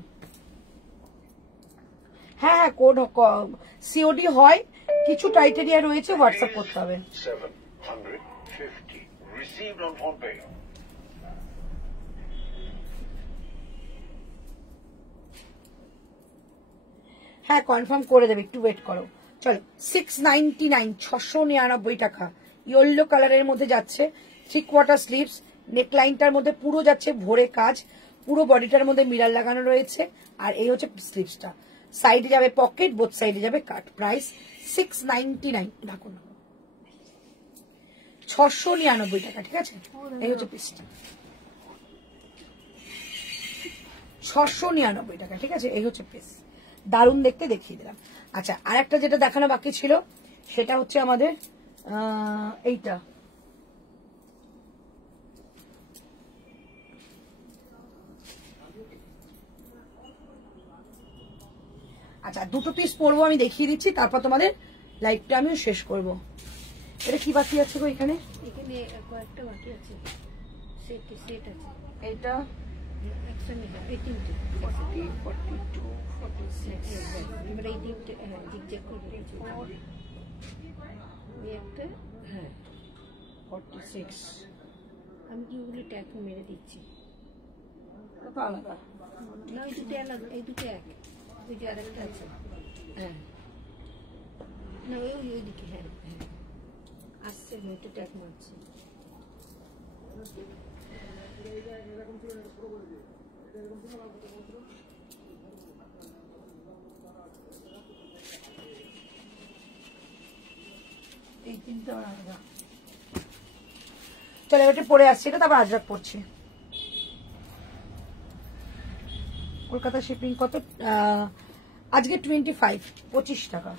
হ্যাঁ, কোড সিওডি হয়, কিছু ক্রাইটেরিয়া রয়েছে, হোয়াটসঅ্যাপ করতে হবে। 750 received on phone pay. হ্যাঁ, কনফার্ম করে দেবে, একটু ওয়েট করো। চলো 699, 699 টাকা। ইয়েলো কালারের মধ্যে যাচ্ছে, 3/4 স্লিভস, নেকলাইনটার মধ্যে পুরো যাচ্ছে ভরে কাজ, পুরো বডিটার মধ্যে মিরার লাগানো রয়েছে। আর এই হচ্ছে স্লিভসটা, সাইডে যাবে পকেট, বোথ সাইডে যাবে কাট। প্রাইস 699, দেখুন 699 টাকা। ঠিক আছে, এই হচ্ছে পিসটা 699 টাকা। ঠিক আছে, এই হচ্ছে পিস, দারুণ দেখতে, দেখিয়ে দিলাম। আচ্ছা, আর একটা যেটা দেখানো বাকি ছিল সেটা হচ্ছে আমাদের এইটা, আচ্ছা দুটো পিস পরবো আমি, দেখিয়ে দিচ্ছি, তারপর তোমাদের লাইভটা আমিও শেষ করব। এটা কি বাকি আছে গো এখানে? এখানে কয়েকটা বাকি আছে, সেট আছে এটা একটা নিলাম, এই তিনটে 40, 42, 46, এবার এই তিনটে জিগজ্যাগ করে রেখেছি। ওই একটা, হ্যাঁ 46, আমি কি ওগুলো ট্যাগ মেরে দিচ্ছি? এটা তো আলাদা। না ওই দুটো আলাদা, এই দুটো এক, ওই যে আরেকটা আছে, হ্যাঁ না ওই ওইদিকে, হ্যাঁ হ্যাঁ আসছে, ওইটা ট্যাগ মারছে। এই তিনটা আলাদা। চলো এবারে পরে আসছি, এটা তারপর আজরাক পড়ছি। কলকাতা শিপিং কত? আজকে 25 টাকা।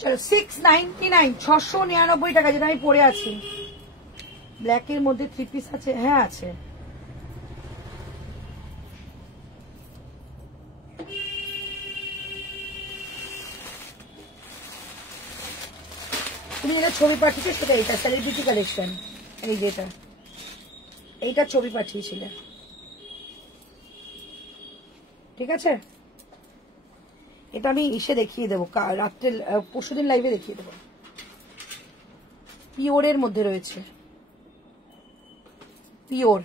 চলো 699, 699 টাকা, যেটা আমি পরে আছি। ব্ল্যাকের মধ্যে 3 পিস আছে, হ্যাঁ আছে। তুমি যেটা ছবি পাঠিয়েছো সেটা এইটা সেলিব্রিটি কালেকশন, এই যেটা এইটা ছবি পাঠিয়েছিলে, ঠিক আছে? এটা আমি এসে দেখিয়ে দেবো, রাত্রে পরশুদিন লাইভে দেখিয়ে দেবো। পিওরের মধ্যে রয়েছে, পিওর।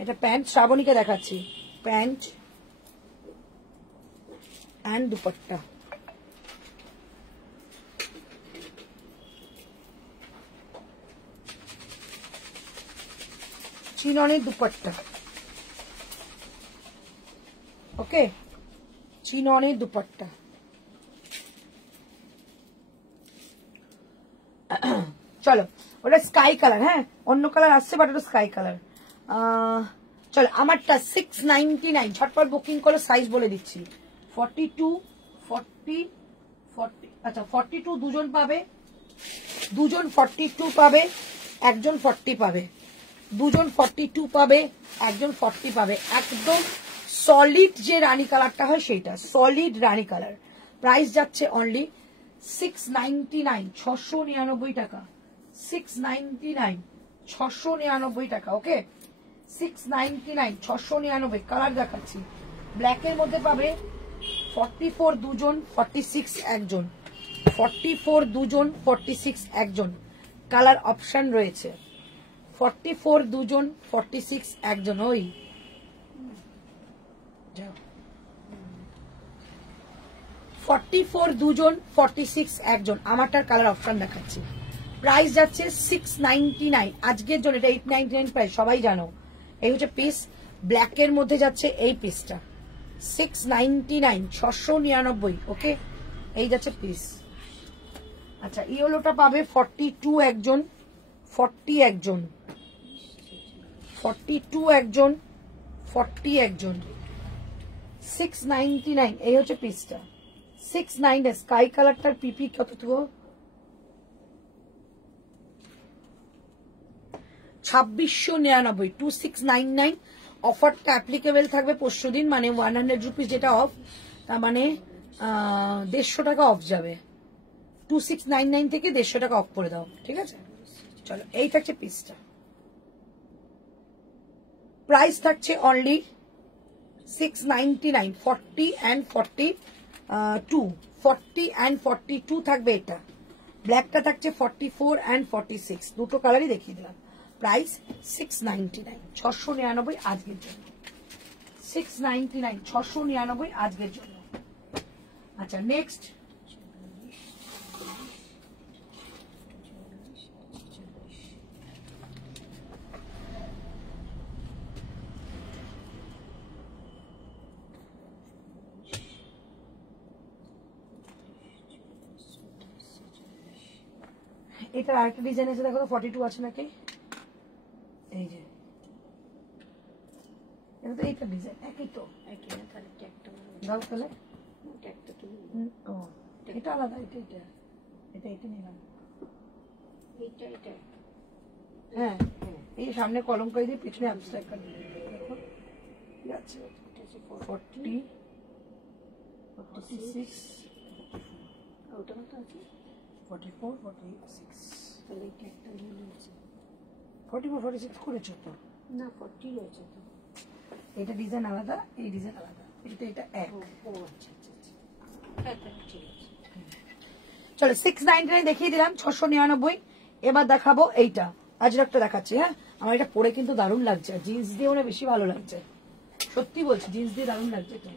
এটা প্যান্ট, শ্রাবণীকে দেখাচ্ছি, প্যান্ট এন্ড দুপাট্টা। চিননের দুপাট্টা, ওকে, চিননের দুপাট্টা। চলো, ওটা স্কাই কালার, হ্যাঁ অন্য কালার আসছে বাট ওটা স্কাই কালার। চলো আমারটা 699, ঝটপট বুকিং করো, সাইজ বলে দিচ্ছি 42, 40, 40, আচ্ছা 42 দুজন পাবে, দুজন 42 পাবে, একজন 40 পাবে, দুজন 42 পাবে, একজন 40 পাবে। একদম সলিড যে রানী কালারটা হয় সেইটা, সলিড রানী কালার। প্রাইস যাচ্ছে অনলি 699, 699 টাকা, 699, 699 টাকা, ওকে 699, 699। কালার দেখাচ্ছি, ব্ল্যাকের মধ্যে পাবে 44 দুজন, 46 একজন, 44 দুজন, 46 একজন। কালার অপশন রয়েছে 44 দুজন, 46 একজন। ওই 44 দুজন, 46 একজন। আমারটার কালার অপশন দেখাচ্ছি। প্রাইস যাচ্ছে 699 আজকের জন্য, এটা 899 প্রাইস, সবাই জানো। এই হচ্ছে পিস, ব্ল্যাকের মধ্যে যাচ্ছে এই পিসটা 699, 699, ওকে। এই যাচ্ছে পিস। আচ্ছা ইয়েলোটা পাবে 42 একজন, 40 একজন, 42 একজন, 40 একজন, 699 এই হচ্ছে পিসটা। 69 স্কাই কালারটার পিপি কত তো 2699, 2699 অফারটা অ্যাপ্লিকেবল থাকবে পরশুদিন, মানে 100 রুপিস যেটা অফ, তার মানে 150 টাকা অফ যাবে। 2699 থেকে 150 টাকা অফ করে দাও, ঠিক আছে? চলো এই থাকছে পিসটা, প্রাইস থাকছে অনলি 699, 40 and 42, 40 and 42 থাকবে এটা। ব্ল্যাকটা থাকছে 44 and 46, দুটো কালারই দেখিয়ে দিলাম। প্রাইস 699, 699 আজকের জন্য, 699, 699 আজকের জন্য। আচ্ছা নেক্সট, এটার আরেকটা ডিজাইন আছে, দেখো তো 42 আছে নাকি, এই যে এটা তো এইটা ডিজাইন একই তো, একই না, তাহলে ট্যাগটা দাও তাহলে। ট্যাগটা তুলে ও এটা আলাদা, এটা এটা এটা এটা নিলাম। এইটা এটা হ্যাঁ এই সামনে কলমকারি দিয়ে পিছনে অ্যাবস্ট্রাক্ট করে দেখো কি আছে, 40, 46, ওটা কত আছে? 44, 46, তাহলে এই ট্যাগটা নিয়ে নিয়েছে 44, 46 করেছো তো। না, 40 রয়েছে তো। এটা ডিজাইন আলাদা, এই ডিজাইন আলাদা, এটা এটা এক। ও আচ্ছা আচ্ছা আচ্ছা, হ্যাঁ তাহলে ঠিক আছে। চলো 699 দেখিয়ে দিলাম, 699। এবার দেখাবো এইটা, আজরাকটা দেখাচ্ছি। হ্যাঁ আমার এটা পরে কিন্তু দারুণ লাগছে, জিন্স দিয়ে ওরা বেশি ভালো লাগছে, সত্যি বলছি জিন্স দিয়ে দারুণ লাগছে তো।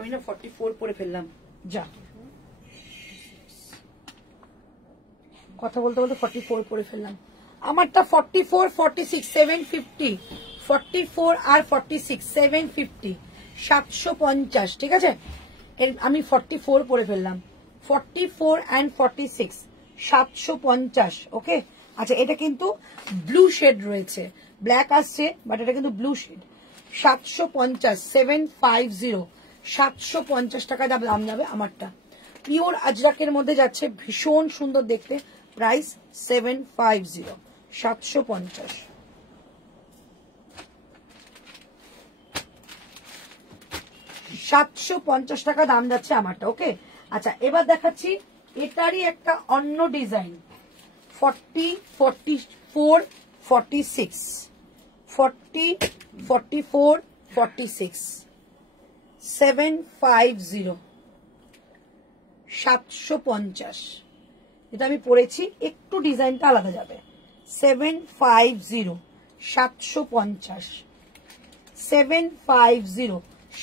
আমি না 44 পরে ফেললাম, যা কথা বলতে বলতে 44 পরে ফেললাম। আমারটা 44, 46, 750, 44 আর 46, 750, 750, ঠিক আছে? আমি 44 পরে ফেললাম, 44 and 46, 750, ওকে? আচ্ছা এটা কিন্তু ব্লু শেড রয়েছে, ব্ল্যাক আসছে বাট এটা কিন্তু ব্লু শেড। 750, 750, 750 টাকা দাম যাবে আমারটা। পিওর আজরাকের মধ্যে যাচ্ছে, ভীষণ সুন্দর দেখতে। প্রাইস 750, 750। টাকা দাম যাচ্ছে আমারটা, ওকে? আচ্ছা এবার দেখাচ্ছি এটারই একটা অন্য ডিজাইন, 40, 44, 46, 40, 44, 46, 750, 750। এটা আমি পরেছি, একটু ডিজাইনটা আলাদা যাবে। 750, 750, 750,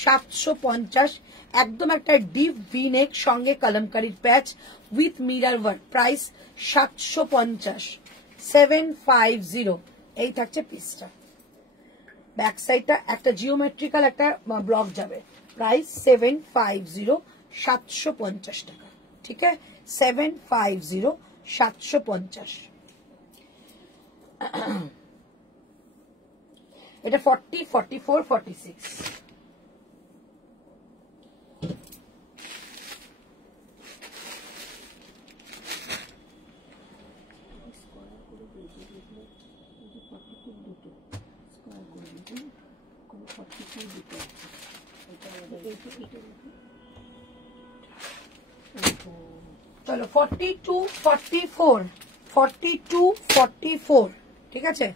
750। একদম একটা ডিপ ভি নেক, সঙ্গে কলমকারীর প্যাচ উইথ মিরর ওয়ার্ক। প্রাইস 750, 750। এই থাকছে পিসটা, ব্যাক সাইডটা একটা জিওমেট্রিক্যাল একটা ব্লক যাবে। প্রাইস 750, 750 টাকা, ঠিক আছে? 750, 750। এটা 40, 44, 46। চলো 42 44 42 44 ঠিক আছে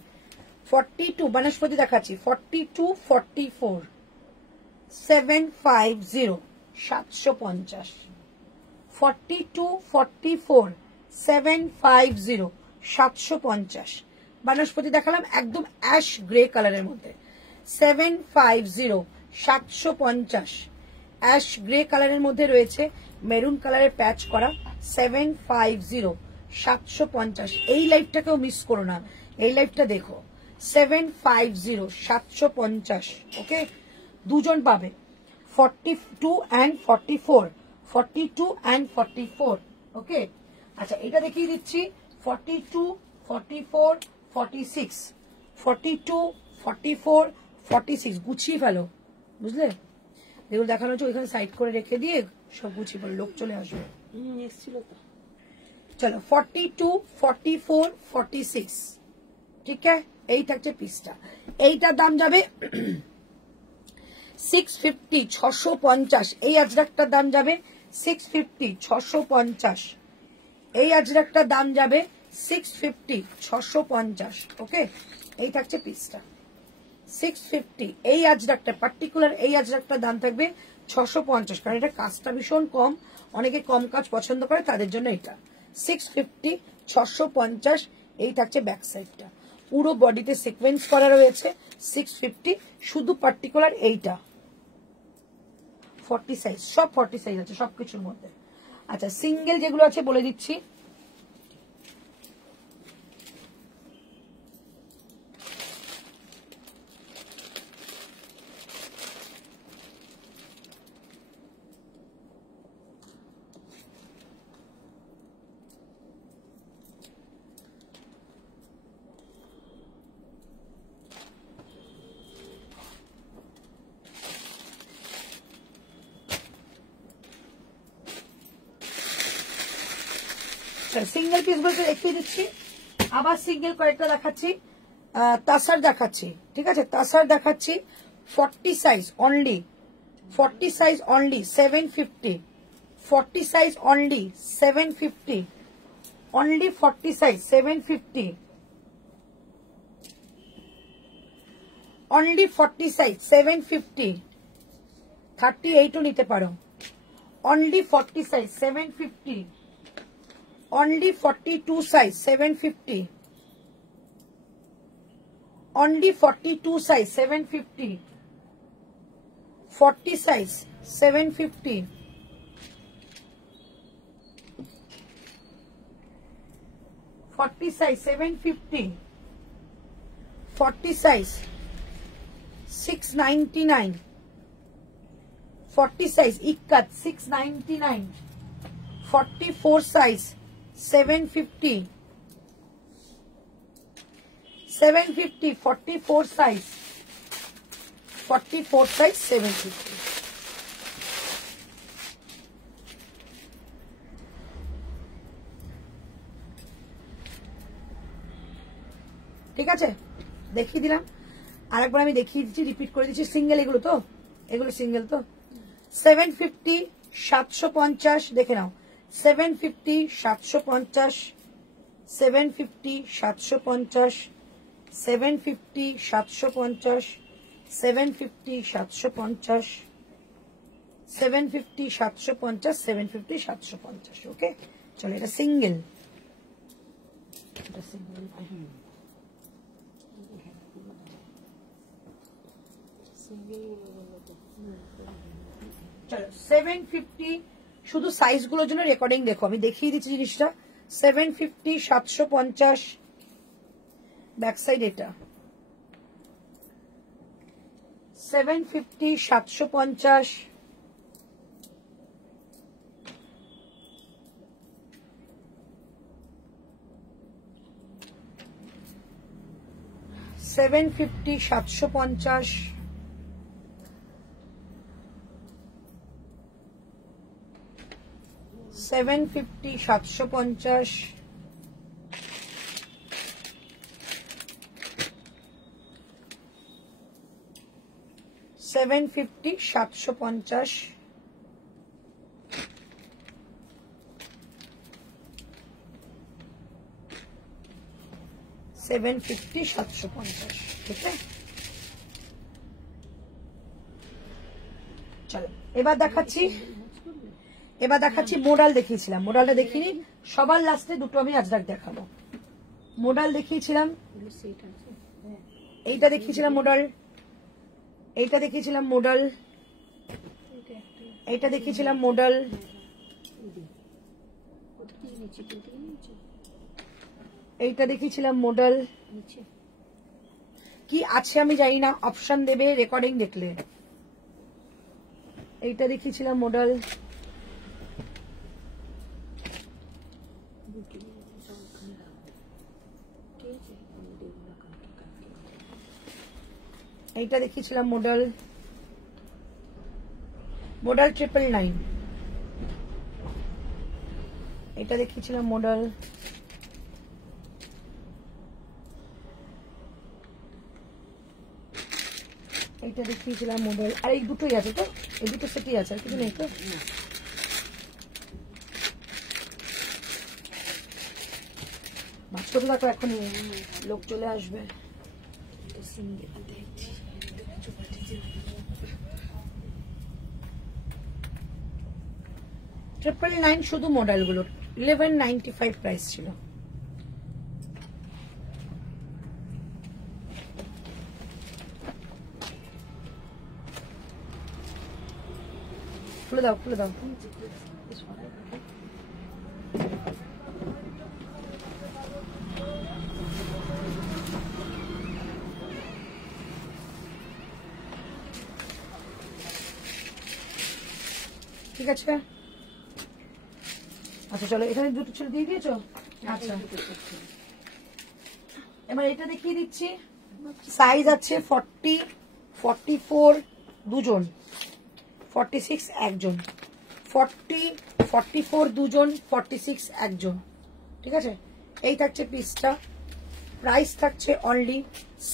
42 বনস্পতি দেখাচ্ছি 42 44 750 750 42 44 750 750 বনস্পতি দেখালাম একদম অ্যাশ গ্রে কালারের মধ্যে 750 750 অ্যাশ গ্রে কালারের মধ্যে রয়েছে মেরুন কালারের প্যাচ করা 750 750 এই লাইভটাকেও মিস করো না এই লাইভটা দেখো 750 750 ওকে দুজন পাবে 42 and 44 42 and 44 ওকে আচ্ছা এটা দেখিয়ে দিচ্ছি 42 44 46 42 44 46 গুছিয়ে ফেলো বুঝলে এগুলো দেখানো হচ্ছে ওইখানে সাইড করে রেখে দিয়ে সব গুছিয়ে ফেলো লোক চলে আসবে এসেছিল তো চলো 42 44 46 ঠিক আছে এই থাকছে পিসটা এইটার দাম যাবে 650 650 এই আজরাকটার দাম যাবে 650 650 এই আজরাকটার দাম যাবে 650 650 ওকে এই থাকছে পিসটা 650 এই আজরাকটা পার্টিকুলার এই আজরাকটার দাম থাকবে 650 কারণ এটা কাজটা ভীষণ কম অনেকে কম কাজ পছন্দ করে তাদের জন্য এটা 650 650 এই থাকছে ব্যাক সাইডটা পুরো বডিতে সিকোয়েন্স করা রয়েছে 650 শুধু পার্টিকুলার এইটা 40 সাইজ সব 40 সাইজ আছে সবকিছুর মধ্যে আচ্ছা সিঙ্গেল যেগুলো আছে বলে দিচ্ছি সিঙ্গেল পিস বলতে দেখিয়ে দিচ্ছি আবার সিঙ্গেল কয়েকটা দেখাচ্ছি তাসার দেখাচ্ছি ঠিক আছে তাসার দেখাচ্ছি 40 size only 40 size only 750 40 size only 750 only 40 size 750 only 40 size 750 38ও নিতে পারো only 40 size 750 only 42 size 750 only 42 size 750 40 size 750 40 size 750 40 size 699 40 size ikat 699 44 size 750 750 44 size 44 size 750 ঠিক আছে দেখিয়ে দিলাম আরেকবার আমি দেখিয়ে দিচ্ছি রিপিট করে দিচ্ছি সিঙ্গেল এগুলো তো এগুলো সিঙ্গেল তো 750 750 দেখে নাও 750 750 750 750 750 750 750 750 750 750 750 750 ওকে চলো এটা সিঙ্গেল চলো 750 শুধু সাইজ গুলোর জন্য রেকর্ডিং দেখো আমি দেখিয়ে দিচ্ছি জিনিসটা 750 750 ব্যাক সাইড এটা 750 750 750 750 750 750 750 750 750 750, ঠিক আছে। চলো এবার দেখাচ্ছি মোডাল দেখিয়েছিলাম, মোডালটা দেখিনি, সবার লাস্টে দুটো আমি আজরাক দেখাবো। মোডাল দেখিয়েছিলাম, এইটা দেখিয়েছিলাম মোডাল, এইটা দেখিয়েছিলাম মোডাল, এইটা দেখিয়েছিলাম মোডাল, এইটা দেখিয়েছিলাম মোডাল। কি আছে আমি জানি না, অপশন দেবে রেকর্ডিং দেখলে। এইটা দেখিয়েছিলাম মোডাল, এইটা দেখিয়েছিলাম মোডাল, মোডাল 999, এটা দেখিয়েছিলাম মোডাল, এইটা দেখিয়েছিলাম মোডাল। আর এই দুটোই আছে তো, এই দুটো সেটই আছে, আর কিছু নেই তো। মাছ করতে থাকো, এখন লোক চলে আসবে। 999 শুধু মডেল গুলোর 1195 প্রাইস ছিল। খুলে দাও, খুলে দাও। ঠিক আছে, আচ্ছা চলো, এখানে দুটো ছেলে দিয়ে দিয়েছো। আচ্ছা এবার এটা দেখিয়ে দিচ্ছি। সাইজ আছে 40, 44 দুজন, 46 একজন, 40, 44 দুজন, 46 একজন, ঠিক আছে। এই থাকছে পিসটা, প্রাইস থাকছে অনলি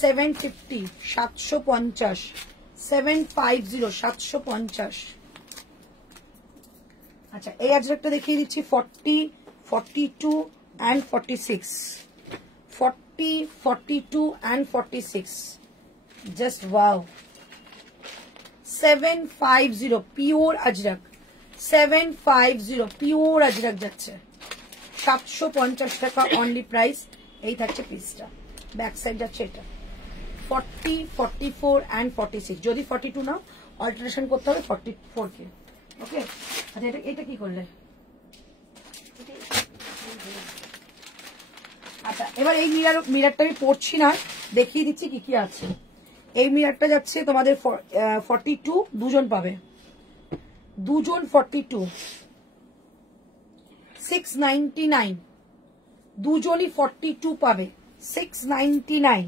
750 750, 750 750। আচ্ছা এই আজরাকটা দেখিয়ে দিচ্ছি 40, 42 and 46, 40, 42 and 46, just wow। 750 pure Ajrak, 750 pure Ajrak যাচ্ছে 750 টাকা অনলি প্রাইস। এই থাকছে পিসটা, ব্যাক সাইড যাচ্ছে এটা 40, 44 and 46। যদি 42 নাও অল্টারেশন করতে হবে 44 কে, ওকে। আচ্ছা এটা কি করলে? আচ্ছা এবার এই মিরারটা আমি পড়ছি না, দেখিয়ে দিচ্ছি কি কি আছে। এই মিরারটা যাচ্ছে তোমাদের 42, দুজন পাবে, দুজন 42, 699, দুজনই 42 পাবে, 699।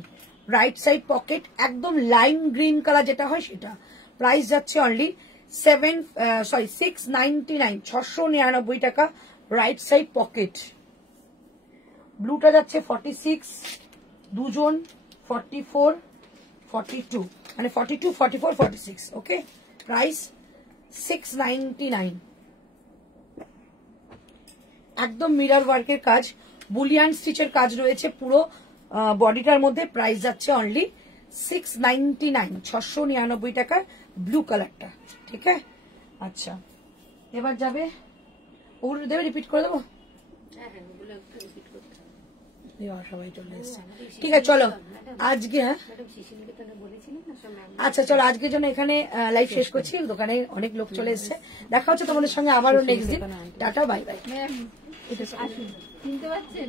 রাইট সাইড পকেট একদম লাইম গ্রিন কালার যেটা হয় সেটা, প্রাইস যাচ্ছে অনলি 699, 699 টাকা। Right side pocket. ব্লুটা যাচ্ছে 46, দুজন 44, 42, মানে 42, 44, 46, ওকে। প্রাইস 699। একদম মিরর ওয়ার্কের কাজ, বুলিয়ান স্টিচের কাজ রয়েছে পুরো বডিটার মধ্যে। প্রাইস যাচ্ছে অনলি 699, 699 টাকা। ব্লু কালারটা, ঠিক আছে। আচ্ছা এবার যাবে, ওগুলো দেবে, রিপিট করে দেবো। সবাই চলে এসছে, ঠিক আছে চলো আজকে। হ্যাঁ আচ্ছা চলো আজকের জন্য এখানে লাইভ শেষ করছি, দোকানে অনেক লোক চলে এসছে। দেখা হচ্ছে তোমাদের সঙ্গে আবারও নেক্সট দিন। Tata, bye bye. চিনতে পারছেন?